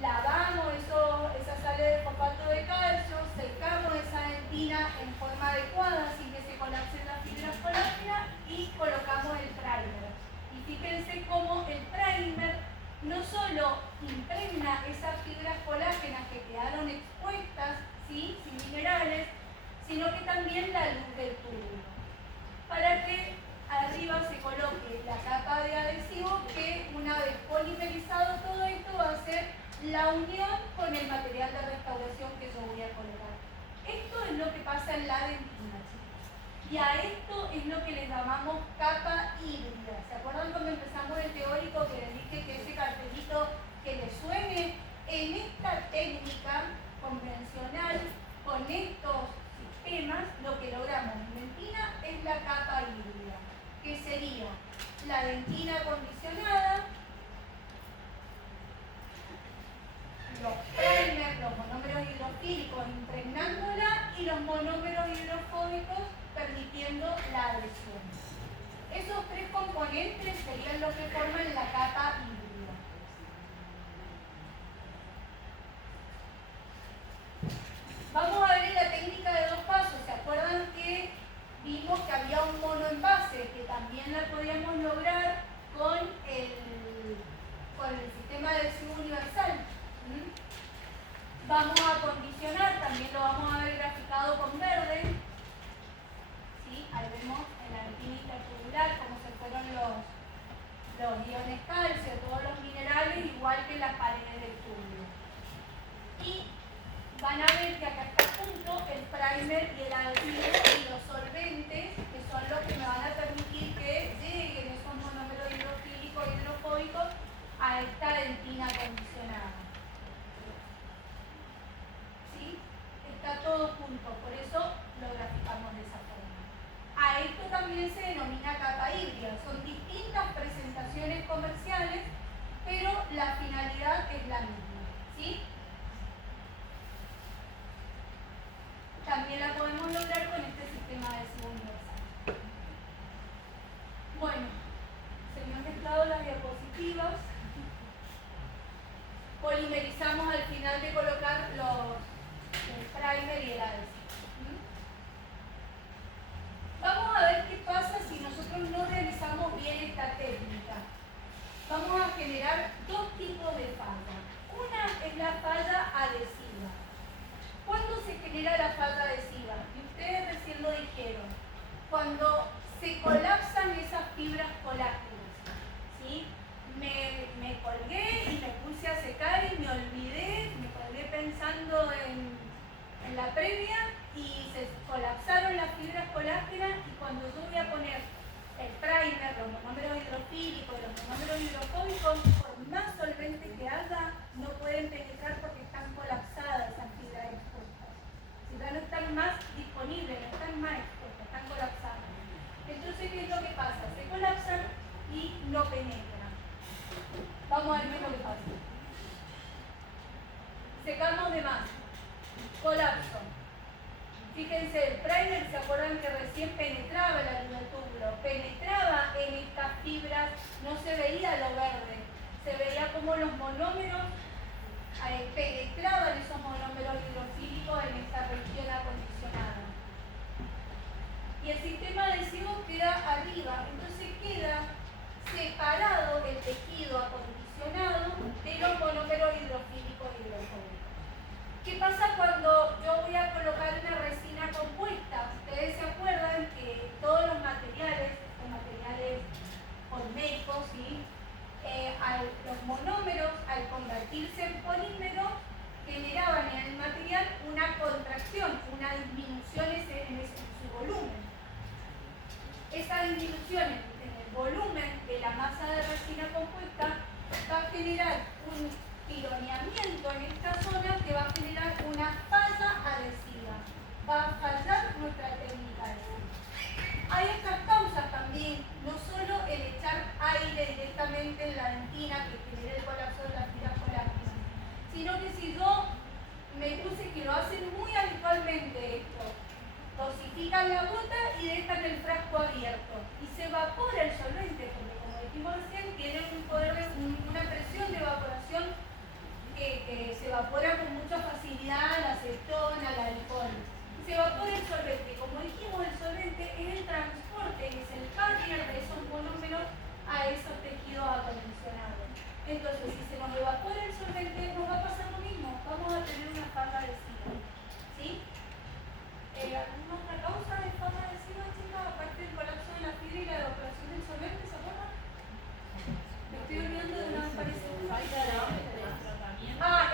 Lavamos esa sal de fosfato de calcio, secamos esa dentina en forma adecuada sin que se colapsen las fibras colágenas y colocamos el primer. Y fíjense cómo el primer no solo impregna esas fibras colágenas, la unión con el material de restauración que yo voy a colocar. Esto es lo que pasa en la dentina, chicos. Y a esto es lo que le llamamos capa híbrida. ¿Se acuerdan cuando empezamos el teórico que les dije que ese cartelito que les suene? En esta técnica convencional, con estos sistemas, lo que logramos en dentina es la capa híbrida, que sería la dentina acondicionada, los primers, los monómeros hidrofílicos impregnándola y los monómeros hidrofóbicos permitiendo la adhesión. Esos tres componentes serían los que forman la capa híbrida. Vamos a ver la técnica de dos pasos. ¿Se acuerdan que vimos que había un monoenvase que también la podíamos lograr con el sistema de adhesivo universal? Vamos a condicionar, también lo vamos a ver graficado con verde. ¿Sí? Ahí vemos en la dentina intertubular cómo se fueron los iones calcio, todos los minerales, igual que las paredes del tubo. Y van a ver que acá está junto el primer y el adhesivo y los solventes, que son los que me van a permitir que lleguen esos monómeros hidrofílicos y hidrofóbicos a esta dentina acondicionada. ¿Sí? Está todo junto, por eso lo graficamos de esa forma. A esto también se denomina capa híbrida. Son distintas presentaciones comerciales, pero la finalidad es la misma. ¿Sí? También la podemos lograr con este sistema de adhesivo universal. Bueno, se me han mezclado las diapositivas. Polimerizamos al final de colocar el primer y el adhesivo. Vamos a ver qué pasa si nosotros no realizamos bien esta técnica. Vamos a generar dos tipos de falla. Una es la falla adhesiva. ¿Cuándo se genera la falla adhesiva? Y ustedes recién lo dijeron. Cuando se colapsan esas fibras colágenas. ¿Sí? Me colgué y me puse a secar y me olvidé, me colgué pensando en la previa y se colapsaron las fibras colágenas y cuando yo voy a poner el primer, los monómeros hidrofílicos y los monómeros hidrofóbicos, por más solvente que haya, no pueden penetrar porque están colapsadas esas fibras expuestas. Si ya no están más disponibles, no están más expuestas, están colapsadas. Entonces, ¿qué es lo que pasa? Se colapsan y no penetran. Vamos a ver qué es lo que pasa. Secamos de más. Colapso. Fíjense, el primer, ¿se acuerdan que recién penetraba la luz del túbulo? Penetraba en estas fibras, no se veía lo verde, se veía como los monómeros penetraban esos monómeros hidrofílicos en esta región acondicionada. Y el sistema adhesivo queda arriba, entonces queda separado el tejido acondicionado de los monómeros hidrofílicos y hidrofóbicos. ¿Qué pasa cuando yo voy a colocar una resina compuesta? Ustedes se acuerdan que todos los materiales poliméricos, ¿sí? Los monómeros, al convertirse en polímeros, generaban en el material una contracción, una disminución en su volumen. Esa disminución en el volumen de la masa de resina compuesta va a generar un tironeamiento en esta zona que va a generar una falla adhesiva. Va a fallar nuestra técnica adhesiva. Hay otras causas también, no solo el echar aire directamente en la dentina que genera el colapso de las fibras colágenas, sino que si yo me puse que lo hacen muy habitualmente esto, dosifican la gota y dejan el frasco abierto y se evapora el solvente, porque como dijimos recién, tiene un poder una presión de evaporación que se evapora con mucha facilidad la acetona, el alcohol. Se evapora el solvente. Como dijimos, el solvente es el transporte, es el carrier de esos monómeros a esos tejidos acondicionados. Entonces, si se nos evapora el solvente, nos va a pasar lo mismo. Vamos a tener una falla adhesiva. ¿Sí? ¿Alguna otra causa de falla adhesiva, chicas? Aparte del colapso de la fibra y la evaporación del solvente, ¿se acuerdan? Me estoy olvidando de una, me parece. Ah,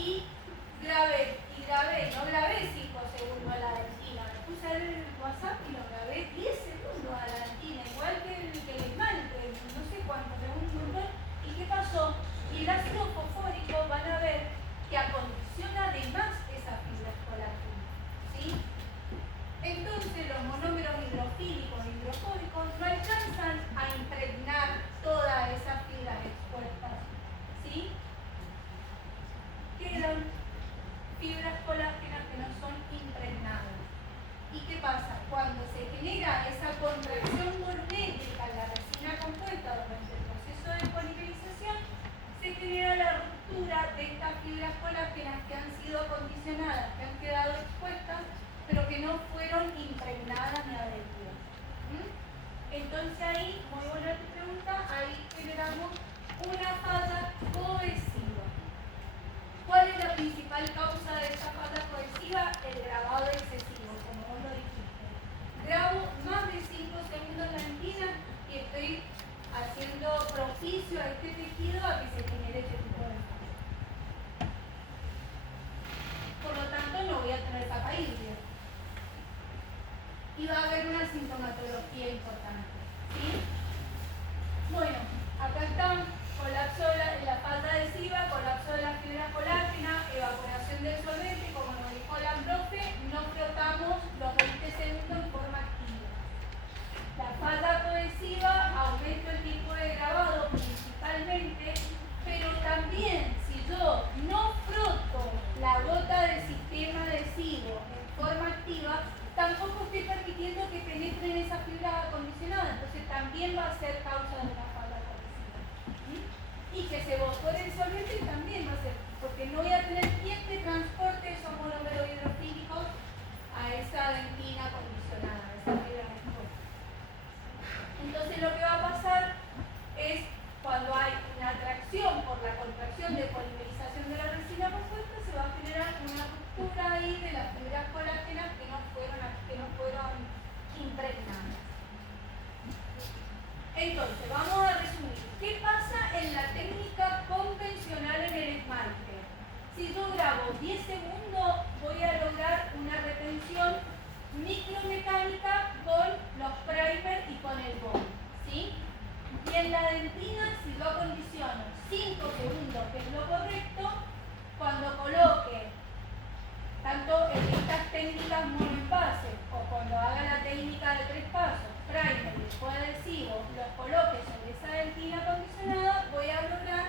y no grabé 5 segundos a la dentina, me puse el WhatsApp y lo grabé 10 segundos a la dentina, igual que el esmalte, no sé cuánto, segundos. ¿Y qué pasó? Y el ácido fosfórico van a ver que acondiciona además esa fibra colágena, ¿sí? Entonces los monómeros hidrofílicos e hidrofóbicos no alcanzan a impregnar todas esas fibras expuestas, ¿sí? Quedan fibras colágenas que no son impregnadas. ¿Y qué pasa? Cuando se genera esa contracción mornética en la resina compuesta durante el proceso de polimerización, se genera la ruptura de estas fibras colágenas que han sido acondicionadas, que han quedado expuestas, pero que no fueron impregnadas ni adheridas. Entonces ahí, muy buena tu pregunta, ahí generamos una falla cohesiva. ¿Cuál es la principal causa de esa falla cohesiva? El grabado excesivo, como vos lo dijiste. Grabo más de 5 segundos en la dentina y estoy haciendo propicio a este tejido a que se genere este tipo de falla. Por lo tanto, no voy a tener tapaíris. Y va a haber una sintomatología importante, ¿sí? Bueno, acá está colapso de la falla adhesiva, colapso de la fibra colágena, evaporación del solvente, como nos dijo la profe, no flotamos los 20 segundos en forma activa. La falla cohesiva aumenta el tiempo de grabado principalmente, pero también si yo no froto la gota del sistema adhesivo en forma activa, tampoco estoy permitiendo que penetren esas fibras acondicionadas, entonces también va a ser causa de una falla cohesiva. Y que se evapore el solvente también va a ser, porque no voy a tener quien te transporte esos monómeros hidrofílicos a esa dentina acondicionada, a esa fibra expuesta. Entonces lo que va a pasar es, cuando hay una atracción por la contracción de polimerización de la resina compuesta, se va a generar una ruptura ahí de las fibras colágenas que no fueron impregnadas. Entonces, vamos a resumir. ¿Qué pasa en la técnica convencional en el esmalte? Si yo grabo 10 segundos, voy a lograr una retención micromecánica con los primers y con el bond, ¿sí? Y en la dentina, si yo acondiciono 5 segundos, que es lo correcto, cuando coloque tanto en estas técnicas monoenvase o cuando haga la técnica de 3 pasos, primer y después adhesivo, los coloque sobre esa dentina acondicionada, voy a lograr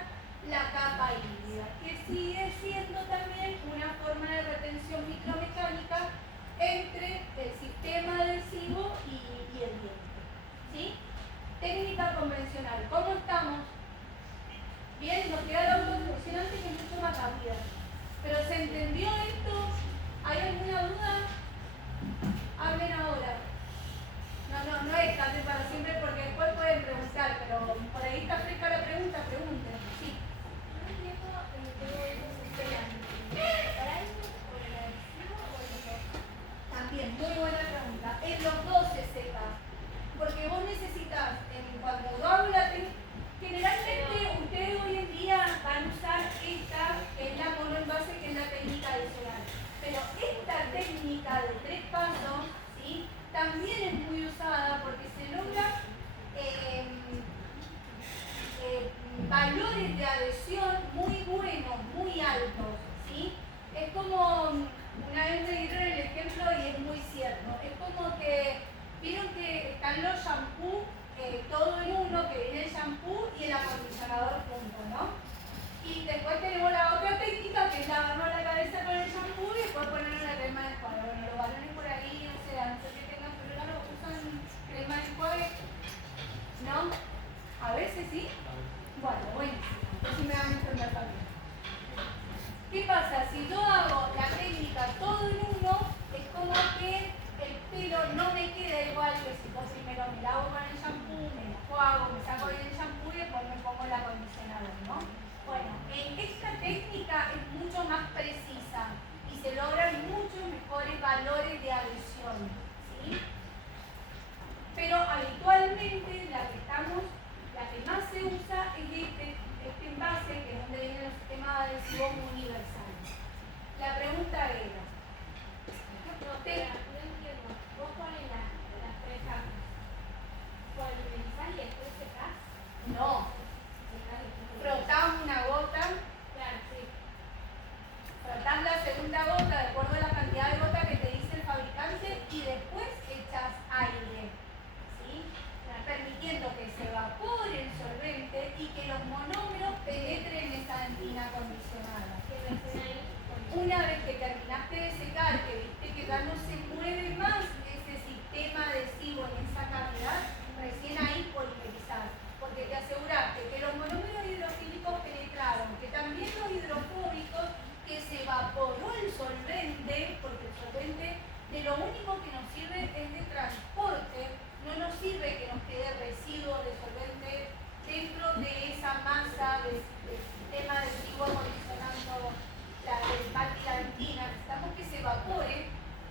la capa híbrida, que sigue siendo también una forma de retención micromecánica entre el sistema adhesivo y el diente, ¿sí? Técnica convencional. ¿Cómo estamos? Bien, nos queda la autocondicionante que es mucho más rápida. ¿Pero se entendió esto? ¿Hay alguna duda? Hablen ahora. No es casi para siempre porque después pueden preguntar, pero por ahí está fresca la pregunta, pregunten. Sí. También, muy buena pregunta. En los dos se seca. Porque vos necesitas, cuando yo hago la técnica, generalmente ustedes hoy en día van a usar esta, que es la monoenvase, que es la técnica adicional. Pero esta técnica de 3 pasos, ¿sí?, también es muy usada porque se logra valores de adhesión muy buenos, muy altos, ¿sí? Es como, una vez me dieron el ejemplo y es muy cierto, es como que, vieron que están los shampoos, todo en uno, que viene el shampoo y el acondicionador juntos, ¿no? Y después tenemos la otra técnica, que es lavarnos la cabeza con el shampoo y después ponernos la crema de enjuague. Bueno, los balones por ahí, no sé, a no ser que tengan problema, usan crema de enjuague, ¿no? A veces sí. Bueno, buenísimo. Así me van a entender también. ¿Qué pasa? Si yo hago la técnica todo en uno, es como que el pelo no me queda igual que si yo primero me lavo con el shampoo, me enjuago, me saco bien el shampoo y después me pongo el acondicionador, ¿no? Bueno, esta técnica es mucho más precisa y se logran muchos mejores valores de adhesión, ¿sí? Pero habitualmente la que más se usa es este envase, que es donde vienen los sistemas adhesivos universales. La pregunta era, No entiendo. Vos pones las tres capas. Polimerizás y después secás. no, frotás una gota, Claro, sí. frotás la segunda gota de acuerdo a la cantidad de gota que te dice el fabricante y después echas aire, ¿sí? Permitiendo que se evapore el solvente y que los monómeros penetren en esa dentina acondicionada. Una vez que terminaste de secar, que viste que ya no se mueve más ese sistema adhesivo en esa cavidad, recién ahí polimerizás, porque te aseguraste que los monómeros hidrofílicos penetraron, que también los hidrofóbicos, que se evaporó el solvente, porque el solvente de lo único que nos sirve es de transporte, no nos sirve que nos quede residuo de solvente dentro de esa masa del sistema adhesivo acondicionando la dentina, necesitamos que se evapore,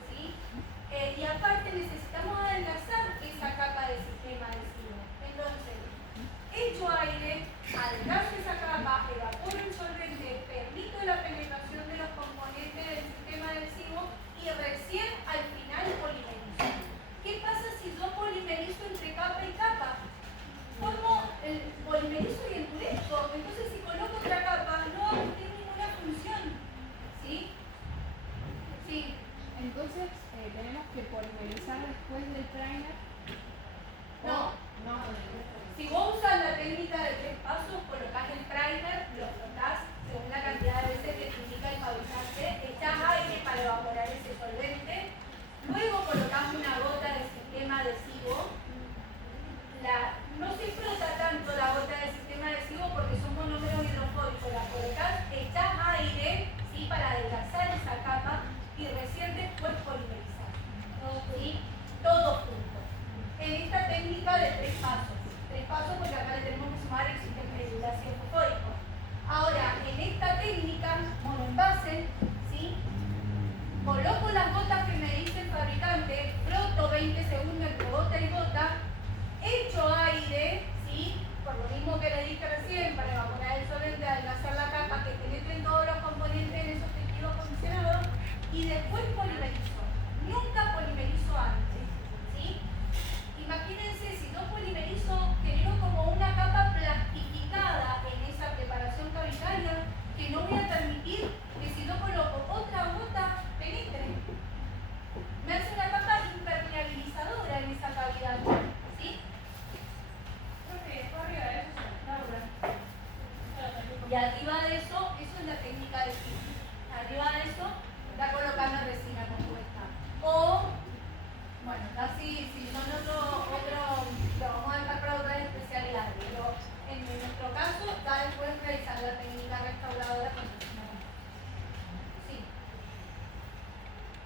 ¿sí? Y aparte necesitamos adelgazar esa capa del sistema adhesivo. Entonces, echo aire, adelgazo esa capa, evaporo el solvente, permito la penetración de los componentes del sistema adhesivo y recién al final polimerizo. ¿Qué pasa si yo polimerizo entre capa y capa? Como el polimerizo y endurezco, entonces si coloco otra capa no va a cumplir ninguna función, ¿sí? Sí. Entonces, tenemos que polimerizar después del primer. No. Si vos usas la técnica de 3 pasos, colocás el primer, lo frotás según la cantidad de veces que te indica el fabricante, echás aire para evaporar ese solvente, luego colocás una gota de sistema adhesivo. No se frota tanto la gota del sistema adhesivo porque son monómeros hidrofóbicos, la colocás, echás aire, ¿sí? Para adelgazar esa capa y recién después polimerizar, ¿sí? Todo junto. En esta técnica de 3 pasos. 3 pasos porque acá le tenemos que sumar el ácido fosfórico. Ahora, en esta técnica, monoenvase, ¿sí? Coloco las gotas que me dice el fabricante, froto 20 segundos entre gota y gota, echo aire, ¿sí? Por lo mismo que le dije recién, para evaporar el solvente, adelgazar la capa, que penetren todos los componentes en esos tejidos acondicionados, y después polimerizo. Nunca polimerizo antes, ¿sí? Imagínense, si yo polimerizo, genero como una capa plastificada en esa preparación cavitaria que no voy a permitir que si yo coloco otra gota, penetre. Me hace una capa impermeabilizadora en esa cavidad, ¿sí? Y arriba de eso es la técnica de cine. Arriba de eso está colocando resina compuesta. O, bueno, casi si son otro, lo vamos a dejar para otras especialidades, pero en nuestro caso, ya después realizar la técnica restauradora con resina compuesta. Sí.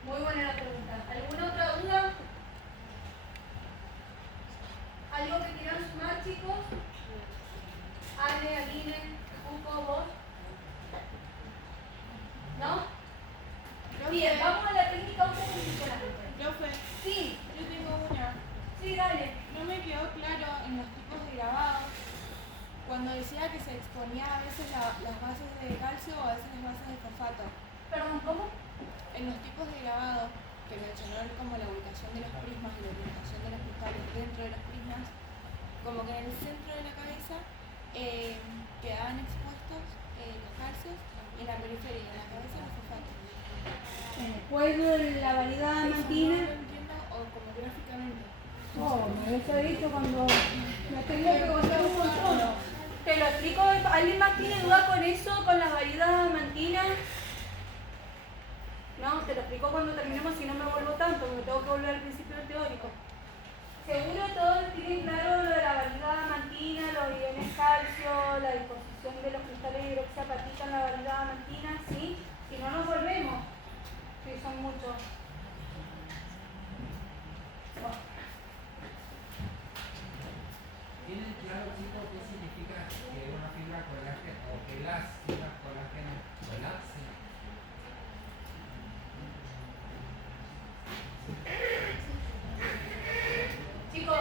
Muy buena la pregunta. ¿Alguna otra duda? ¿Algo que quieran sumar, chicos? Ale, Aline, Hugo, vos. ¿No? Bien, vamos a la técnica autocondicionante. Profe, Sí, yo tengo una. sí, dale. No me quedó claro en los tipos de grabado. Cuando decía que se exponía a veces las bases de calcio o a veces las bases de fosfato. Perdón, ¿cómo? En los tipos de grabado, que mencionó él como la ubicación de los prismas y la orientación de los cristales dentro de los prismas, como que en el centro de la cabeza quedaban expuestos los calcios y en la periferia, en la cabeza los fosfatos. En el cuello de la variedad Eso mantina. no lo entiendo o como gráficamente. Oh, me había dicho cuando me tengo que contar un montón. Te lo explico. ¿Alguien más tiene duda con eso, con la variedad mantina? No, te lo explico cuando terminemos, si no me vuelvo tanto, porque tengo que volver al principio del teórico. Seguro todos tienen claro lo de la variedad mantina, los iones calcio, la disposición de los cristales de hidroxiapatita en la variedad mantina, ¿sí? Si no nos volvemos, sí, son muchos. Bueno. ¿Tienen claro, chicos, qué significa que una fibra colágena o que las fibras colágenas colapsen? Chicos,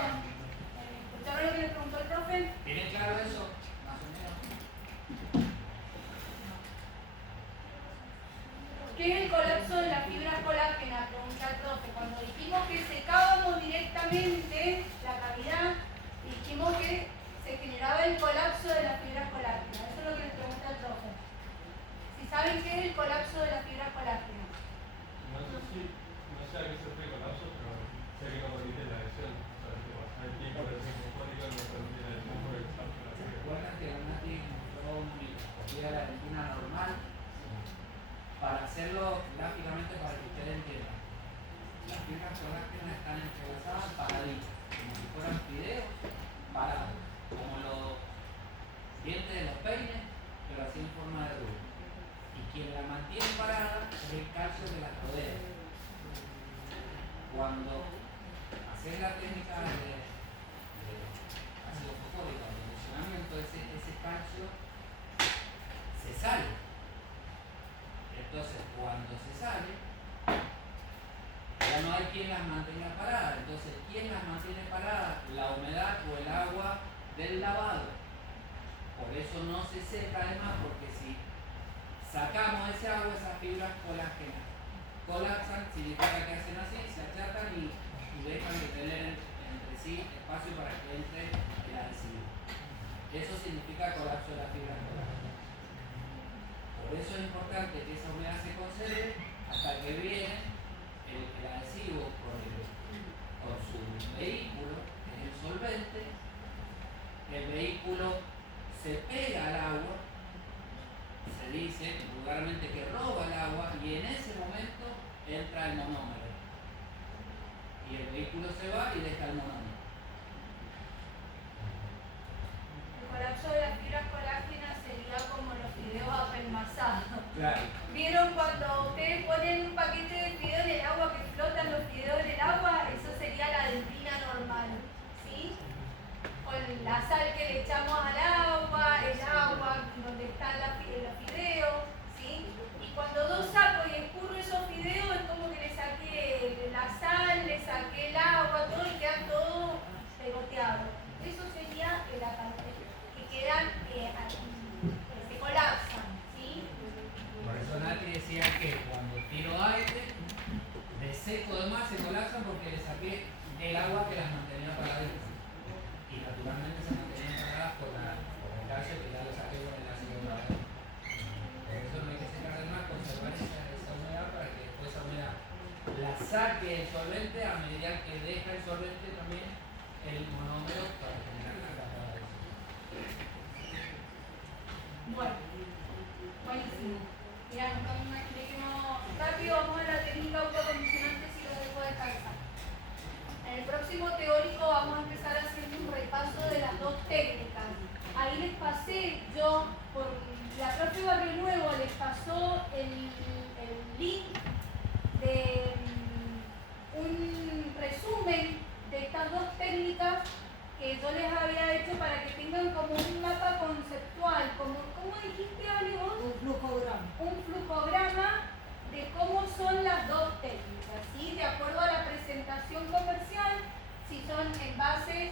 ¿escucharon lo que les preguntó el profe? ¿Tienen claro eso? Más o menos. ¿Qué ¿Qué es el colapso de las fibras colágenas? Pregunta el profe. Cuando dijimos que secábamos directamente la cavidad, dijimos que se generaba el colapso de las fibras colágenas. Eso es lo que les pregunta el profe. Si saben qué es el colapso de las fibras colágenas. No sé a qué se refiere colapso, pero sé que no permite la adhesión. O sea, que pasar el tiempo de la cónica no permite la adhesión por el colapso de la ¿Se fibra. recuerdan que la Nati mostró una microscopía de la dentina normal? Para hacerlo gráficamente para que ustedes entiendan. Las fibras colágenas están entrelazadas paraditas, como si fueran fideos parados, como los dientes de los peines, pero así en forma de rulo. Y quien la mantiene parada es el calcio que las rodea. Cuando haces la técnica de ácido fosfórico, de funcionamiento, ese calcio se sale. Entonces, cuando se sale, ya no hay quien las mantenga paradas. Entonces, ¿quién las mantiene paradas? La humedad o el agua del lavado. Por eso no se seca, además, porque si sacamos ese agua, esas fibras colágenas colapsan, significa que hacen así, se achatan y dejan de tener entre sí espacio para que entre el adhesivo. Eso significa colapso de las fibras colágenas. Por eso es importante que esa humedad se conserve hasta que viene el adhesivo con su vehículo, que es el solvente. El vehículo se pega al agua, se dice vulgarmente que roba el agua, y en ese momento entra el monómero. Y el vehículo se va y deja el monómero. El colapso de las fibras colágenas sería como los fideos apelmazados. Claro. ¿Vieron cuando ustedes ponen un paquete de fideos en el agua, que flotan los fideos en el agua? Eso sería la dentina normal, ¿sí? Con la sal que le echamos al agua, el agua donde están los fideos, ¿sí? Y cuando yo saco y escurro esos fideos, es como que le saqué la sal, le saqué el agua, todo, y queda todo pegoteado. Eso sería la parte que quedan, se colapsan, ¿sí? Por eso Nati decía que cuando tiro aire, de seco de más se colapsan porque le saqué el agua que las mantenía paraditas. Y naturalmente se mantenían paradas por el calcio que ya lo saqué con el ácido graso. Por eso no hay que secar de más, conservar esa humedad para que después esa humedad la saque el solvente a medida que deja el solvente también el monómero para generar la capa de adhesivo. Bueno, buenísimo. Mira, expliquemos rápido, vamos a la técnica autocondicionante si lo dejo descansar. En el próximo teórico vamos a empezar haciendo un repaso de las dos técnicas. Ahí les pasé yo, por la profe Barrio Nuevo, les pasó el link de un resumen de estas dos técnicas que yo les había hecho para que tengan como un mapa conceptual, como, ¿cómo dijiste, Ale, vos? Un flujograma. Un flujograma de cómo son las dos técnicas, ¿sí? De acuerdo a la presentación comercial, si son envases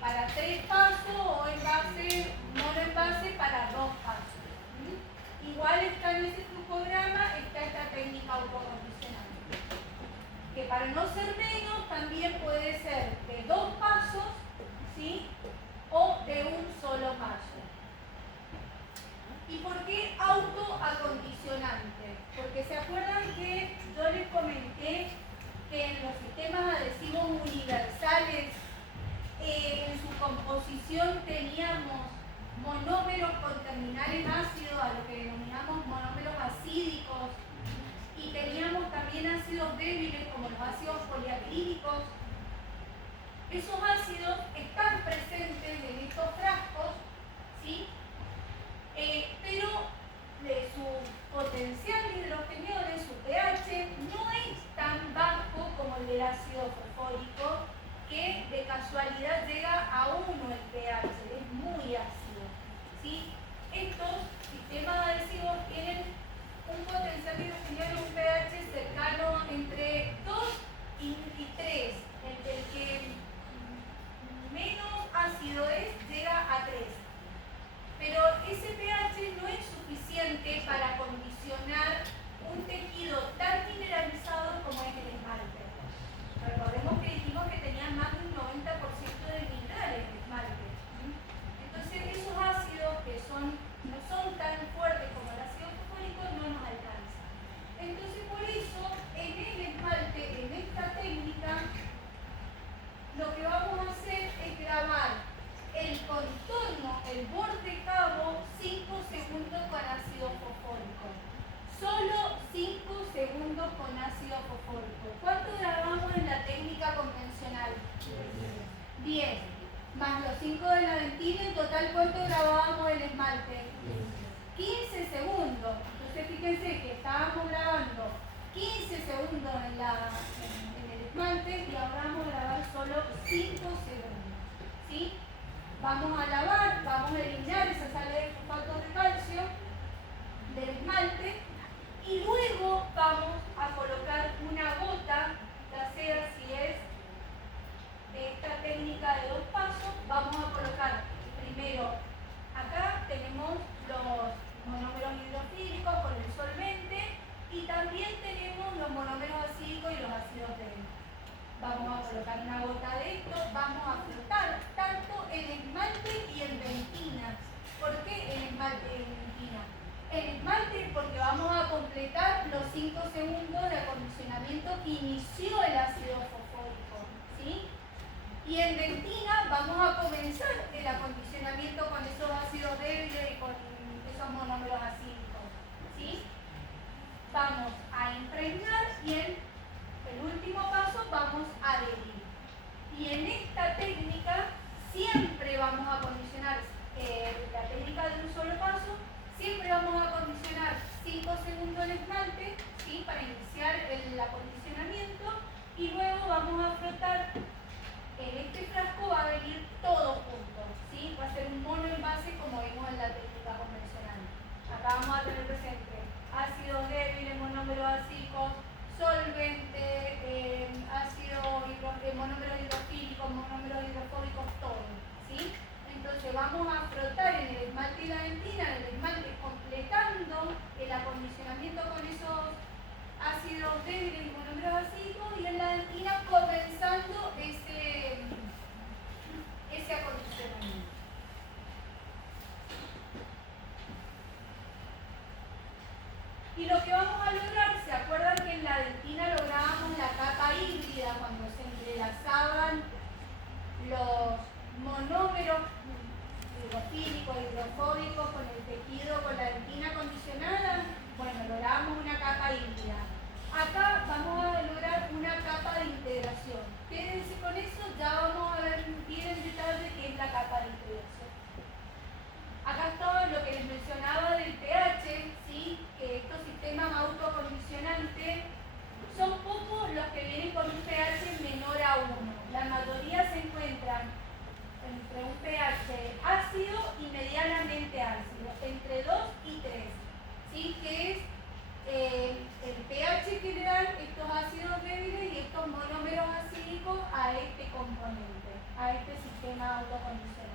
para 3 pasos o envases monoenvase para 2 pasos. ¿Sí? Igual está en ese flujograma, está esta técnica autocondicionante, que para no ser menos también puede ser de 2 pasos, ¿sí? O de un solo paso. ¿Y por qué autoacondicionante? Porque se acuerdan que yo les comenté que en los sistemas adhesivos universales, en su composición teníamos monómeros con terminales ácidos, a lo que denominamos monómeros acídicos, y teníamos también ácidos débiles como los ácidos poliacrílicos. Esos ácidos están presentes en estos frascos, ¿sí? Pero de su potencial hidrogenio, de su pH, no es tan bajo como el del ácido fosfórico, que de casualidad llega a 1 el pH, es muy ácido, ¿sí? Estos sistemas adhesivos tienen un potencial hidrogenio, un pH cercano entre 2 y 3, el que menos ácido es, llega a con ácido fosfórico. ¿Cuánto grabamos en la técnica convencional? 10. Más los 5 de la dentina, en total, ¿cuánto grabábamos el esmalte? 15 segundos. Entonces fíjense que estábamos grabando 15 segundos en el esmalte y ahora vamos a grabar solo 5 segundos. ¿Sí? Vamos a lavar, vamos a eliminar esa sal de fosfato de calcio del esmalte y luego vamos a colocar una gota, ya sea si es de esta técnica de 2 pasos, vamos a colocar primero, acá tenemos los monómeros hidrofílicos con el solvente y también tenemos los monómeros acídicos y los ácidos débiles. Vamos a colocar una gota de esto, vamos a frotar tanto en esmalte y en dentina. ¿Por qué en esmalte y en dentina? En esmalte porque vamos a completar los 5 segundos de acondicionamiento que inició el ácido fosfórico, ¿sí? Y en dentina vamos a comenzar el acondicionamiento con esos ácidos débiles y con esos monómeros acídicos, ¿sí? Vamos a impregnar y en el último paso vamos a adherir. Y en esta técnica siempre vamos a condicionar la técnica de un solo paso, siempre vamos a condicionar 5 segundos el esmalte, ¿sí? Para iniciar el acondicionamiento y luego vamos a frotar. En este frasco va a venir todo junto, ¿sí? Va a ser un mono envase como vimos en la técnica convencional. Acá vamos a tener presente ácidos débiles, monómeros acídicos, solvente, monómeros hidrofílicos, monómeros hidrofóbicos, todo, ¿sí? Entonces vamos a frotar en el esmalte y la dentina, en el esmalte completando el acondicionamiento con esos ácidos débiles y monómeros acídicos y en la dentina comenzando ese acondicionamiento. Y lo que vamos a lograr, ¿se acuerdan que en la dentina lográbamos la capa híbrida cuando se entrelazaban los monómeros hidrofílicos, hidrofóbicos con el tejido, con la dentina acondicionada? Bueno, logramos una capa híbrida. Acá vamos a lograr una capa de integración. Quédense con eso, ya vamos a ver bien en detalle qué es la capa de integración. Acá está lo que les mencionaba del pH, ¿sí? Que estos sistemas autocondicionantes son pocos los que vienen con un pH menor a 1. La mayoría se encuentran entre un pH ácido y medianamente ácido, entre 2 y 3, ¿sí? Que es el pH que le dan estos ácidos débiles y estos monómeros acídicos a este componente, a este sistema autocondicionante.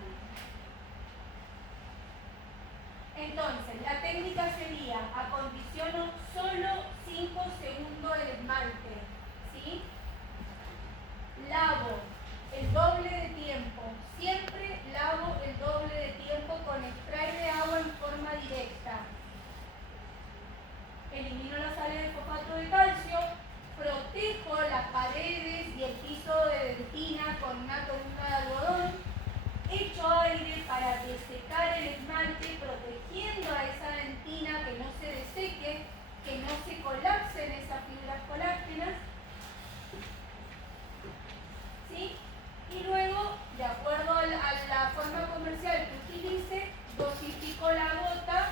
Entonces, la técnica sería: acondiciono solo 5 segundos el esmalte, ¿sí? Lavo el doble de tiempo, siempre lavo el doble de tiempo con spray de agua en forma directa. Elimino las sales de fosfato de calcio, protejo las paredes y el piso de dentina con una columna de algodón, echo aire para desecar el esmalte, protegiendo a esa dentina que no se deseque, que no se colapsen esas fibras colágenas, ¿sí? Y luego, de acuerdo a la forma comercial que utilice, dosifico la gota,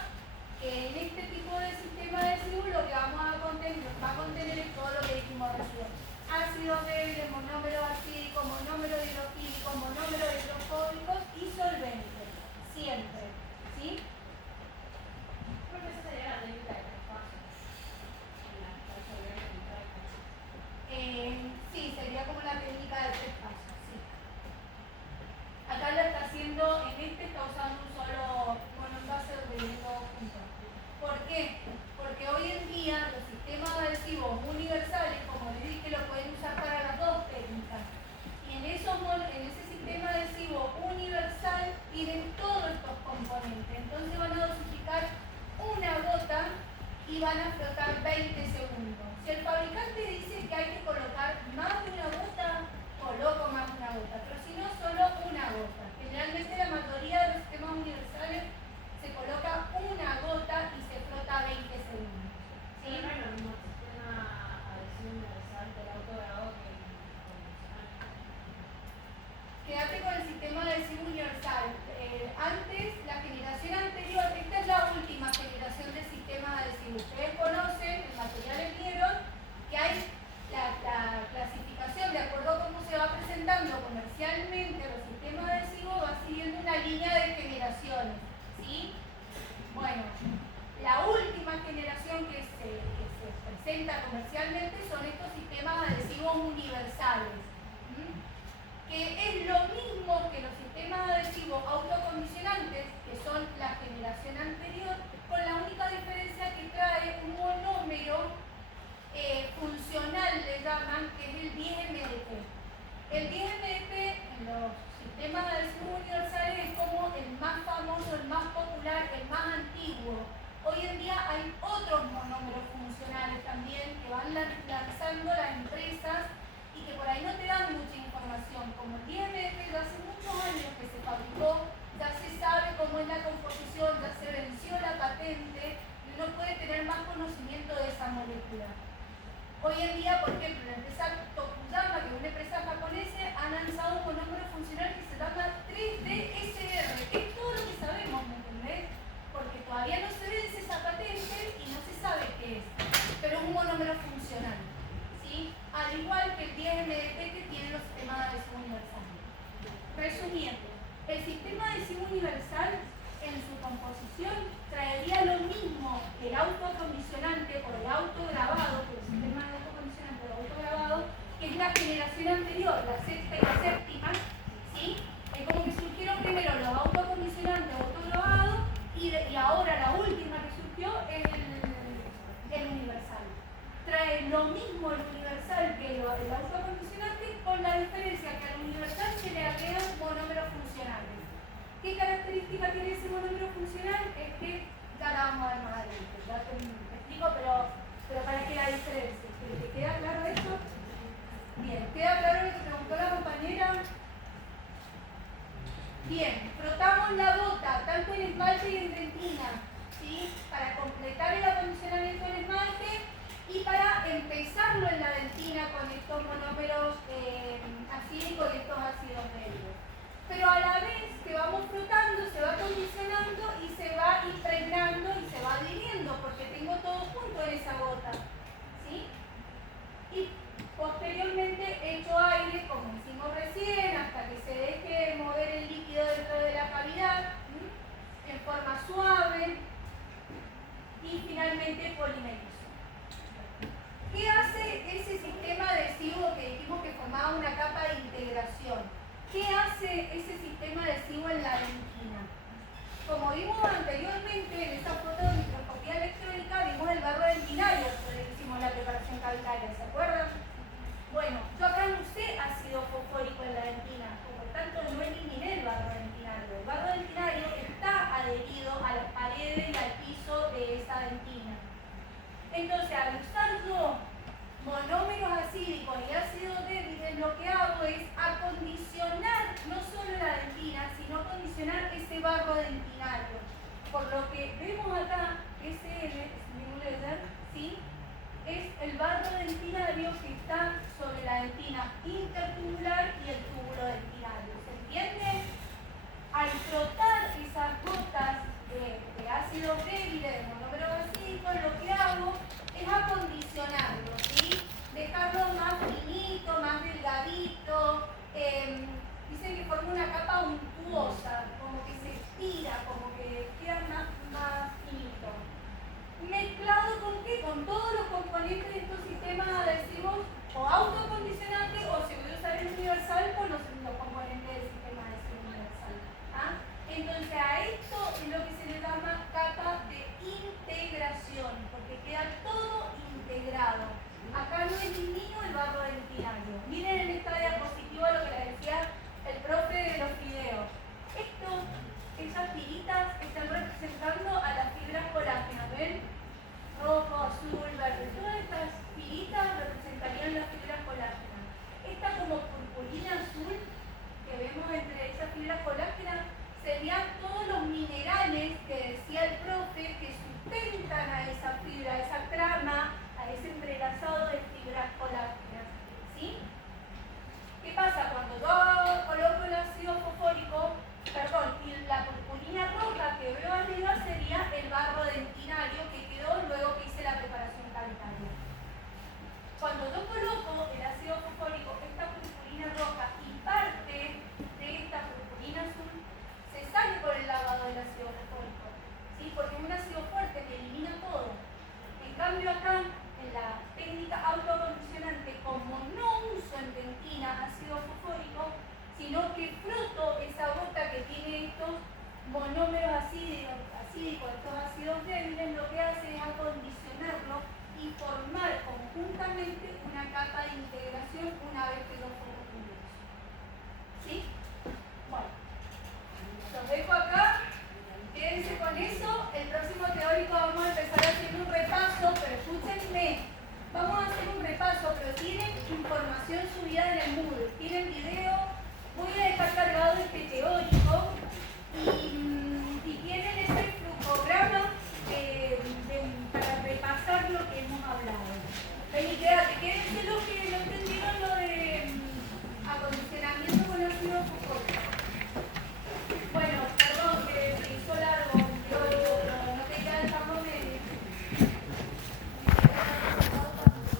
que en este tipo de sistema de SIU lo que vamos a contener, va a contener es todo lo que dijimos recién: ácidos débiles, monómeros acídicos, monómeros hidrofílicos, monómeros hidrofóbicos y solventes, siempre, ¿sí? Creo que esa sería la técnica de 3 pasos. Sí, sería como la técnica de 3 pasos, sí. Acá lo está haciendo, en este está usando un solo monoenvase donde viene todo junto. ¿Por qué? Porque hoy en día los sistemas adhesivos universales, como les dije, lo pueden usar para las dos técnicas. Y en ese sistema adhesivo universal tienen todos estos componentes. Entonces van a dosificar una gota y van a frotar 20 segundos. Si el fabricante dice que hay que colocar más de una gota, coloco más de una gota, pero si no, solo una gota. Generalmente la mayoría de los sistemas universales se coloca una gota y se frota 20 segundos. ¿Sí? No es lo mismo el sistema adhesivos universales, que es lo mismo que los sistemas adhesivos autocondicionantes, que son la generación anterior, con la única diferencia que trae un monómero funcional, le llaman, que es el 10-MDP. El 10-MDP en los sistemas adhesivos universales es como el más famoso, el más popular, el más antiguo. Hoy en día hay otros monómeros funcionales también que van lanzando las empresas y que por ahí no te dan mucha información. Como el 10-MDP ya hace muchos años que se fabricó, ya se sabe cómo es la composición, ya se venció la patente y uno puede tener más conocimiento de esa molécula. Hoy en día, por ejemplo, la empresa Tokuyama, que es una empresa japonesa, ha lanzado un monómero funcional que se llama 3DSR, que es todo lo que sabemos, ¿me entendés? Porque todavía no se vence esa patente y no se sabe qué es, pero es un monómero funcional, ¿sí? Al igual que el 10-MDP que tienen los sistemas adhesivos universales. Resumiendo, el sistema adhesivo universal en su composición traería lo mismo que el autocondicionante o el autograbado, que el sistema de autocondicionante o autograbado, que es la generación anterior, la sexta y la séptima, ¿sí? Es como que surgieron primero los autocondicionantes o autograbados y ahora la última que surgió es el universal. Trae lo mismo el universal que el autocondicionante, con la diferencia que al universal se le agregan monómeros funcionales. ¿Qué característica tiene ese monómero funcional? Es que ya la vamos a ver más adelante, ya te explico, pero para que la diferencia. ¿Te queda claro eso? Bien, ¿queda claro lo que preguntó la compañera? Bien, frotamos la gota, tanto en esmalte y en dentina, ¿sí? Para completar el acondicionamiento del esmalte y para empezarlo en la dentina con estos monómeros acílicos y estos ácidos medios. Pero a la vez que vamos frotando, se va condicionando y se va impregnando y se va adhiriendo, porque tengo todo junto en esa gota, ¿sí? Y posteriormente echo aire, como hicimos recién, hasta que se deje mover el líquido dentro de la cavidad, en forma suave, y finalmente polimerizo. ¿Qué hace ese sistema adhesivo que dijimos que formaba una capa de integración? ¿Qué hace ese sistema adhesivo en la dentina? Como vimos anteriormente en esa foto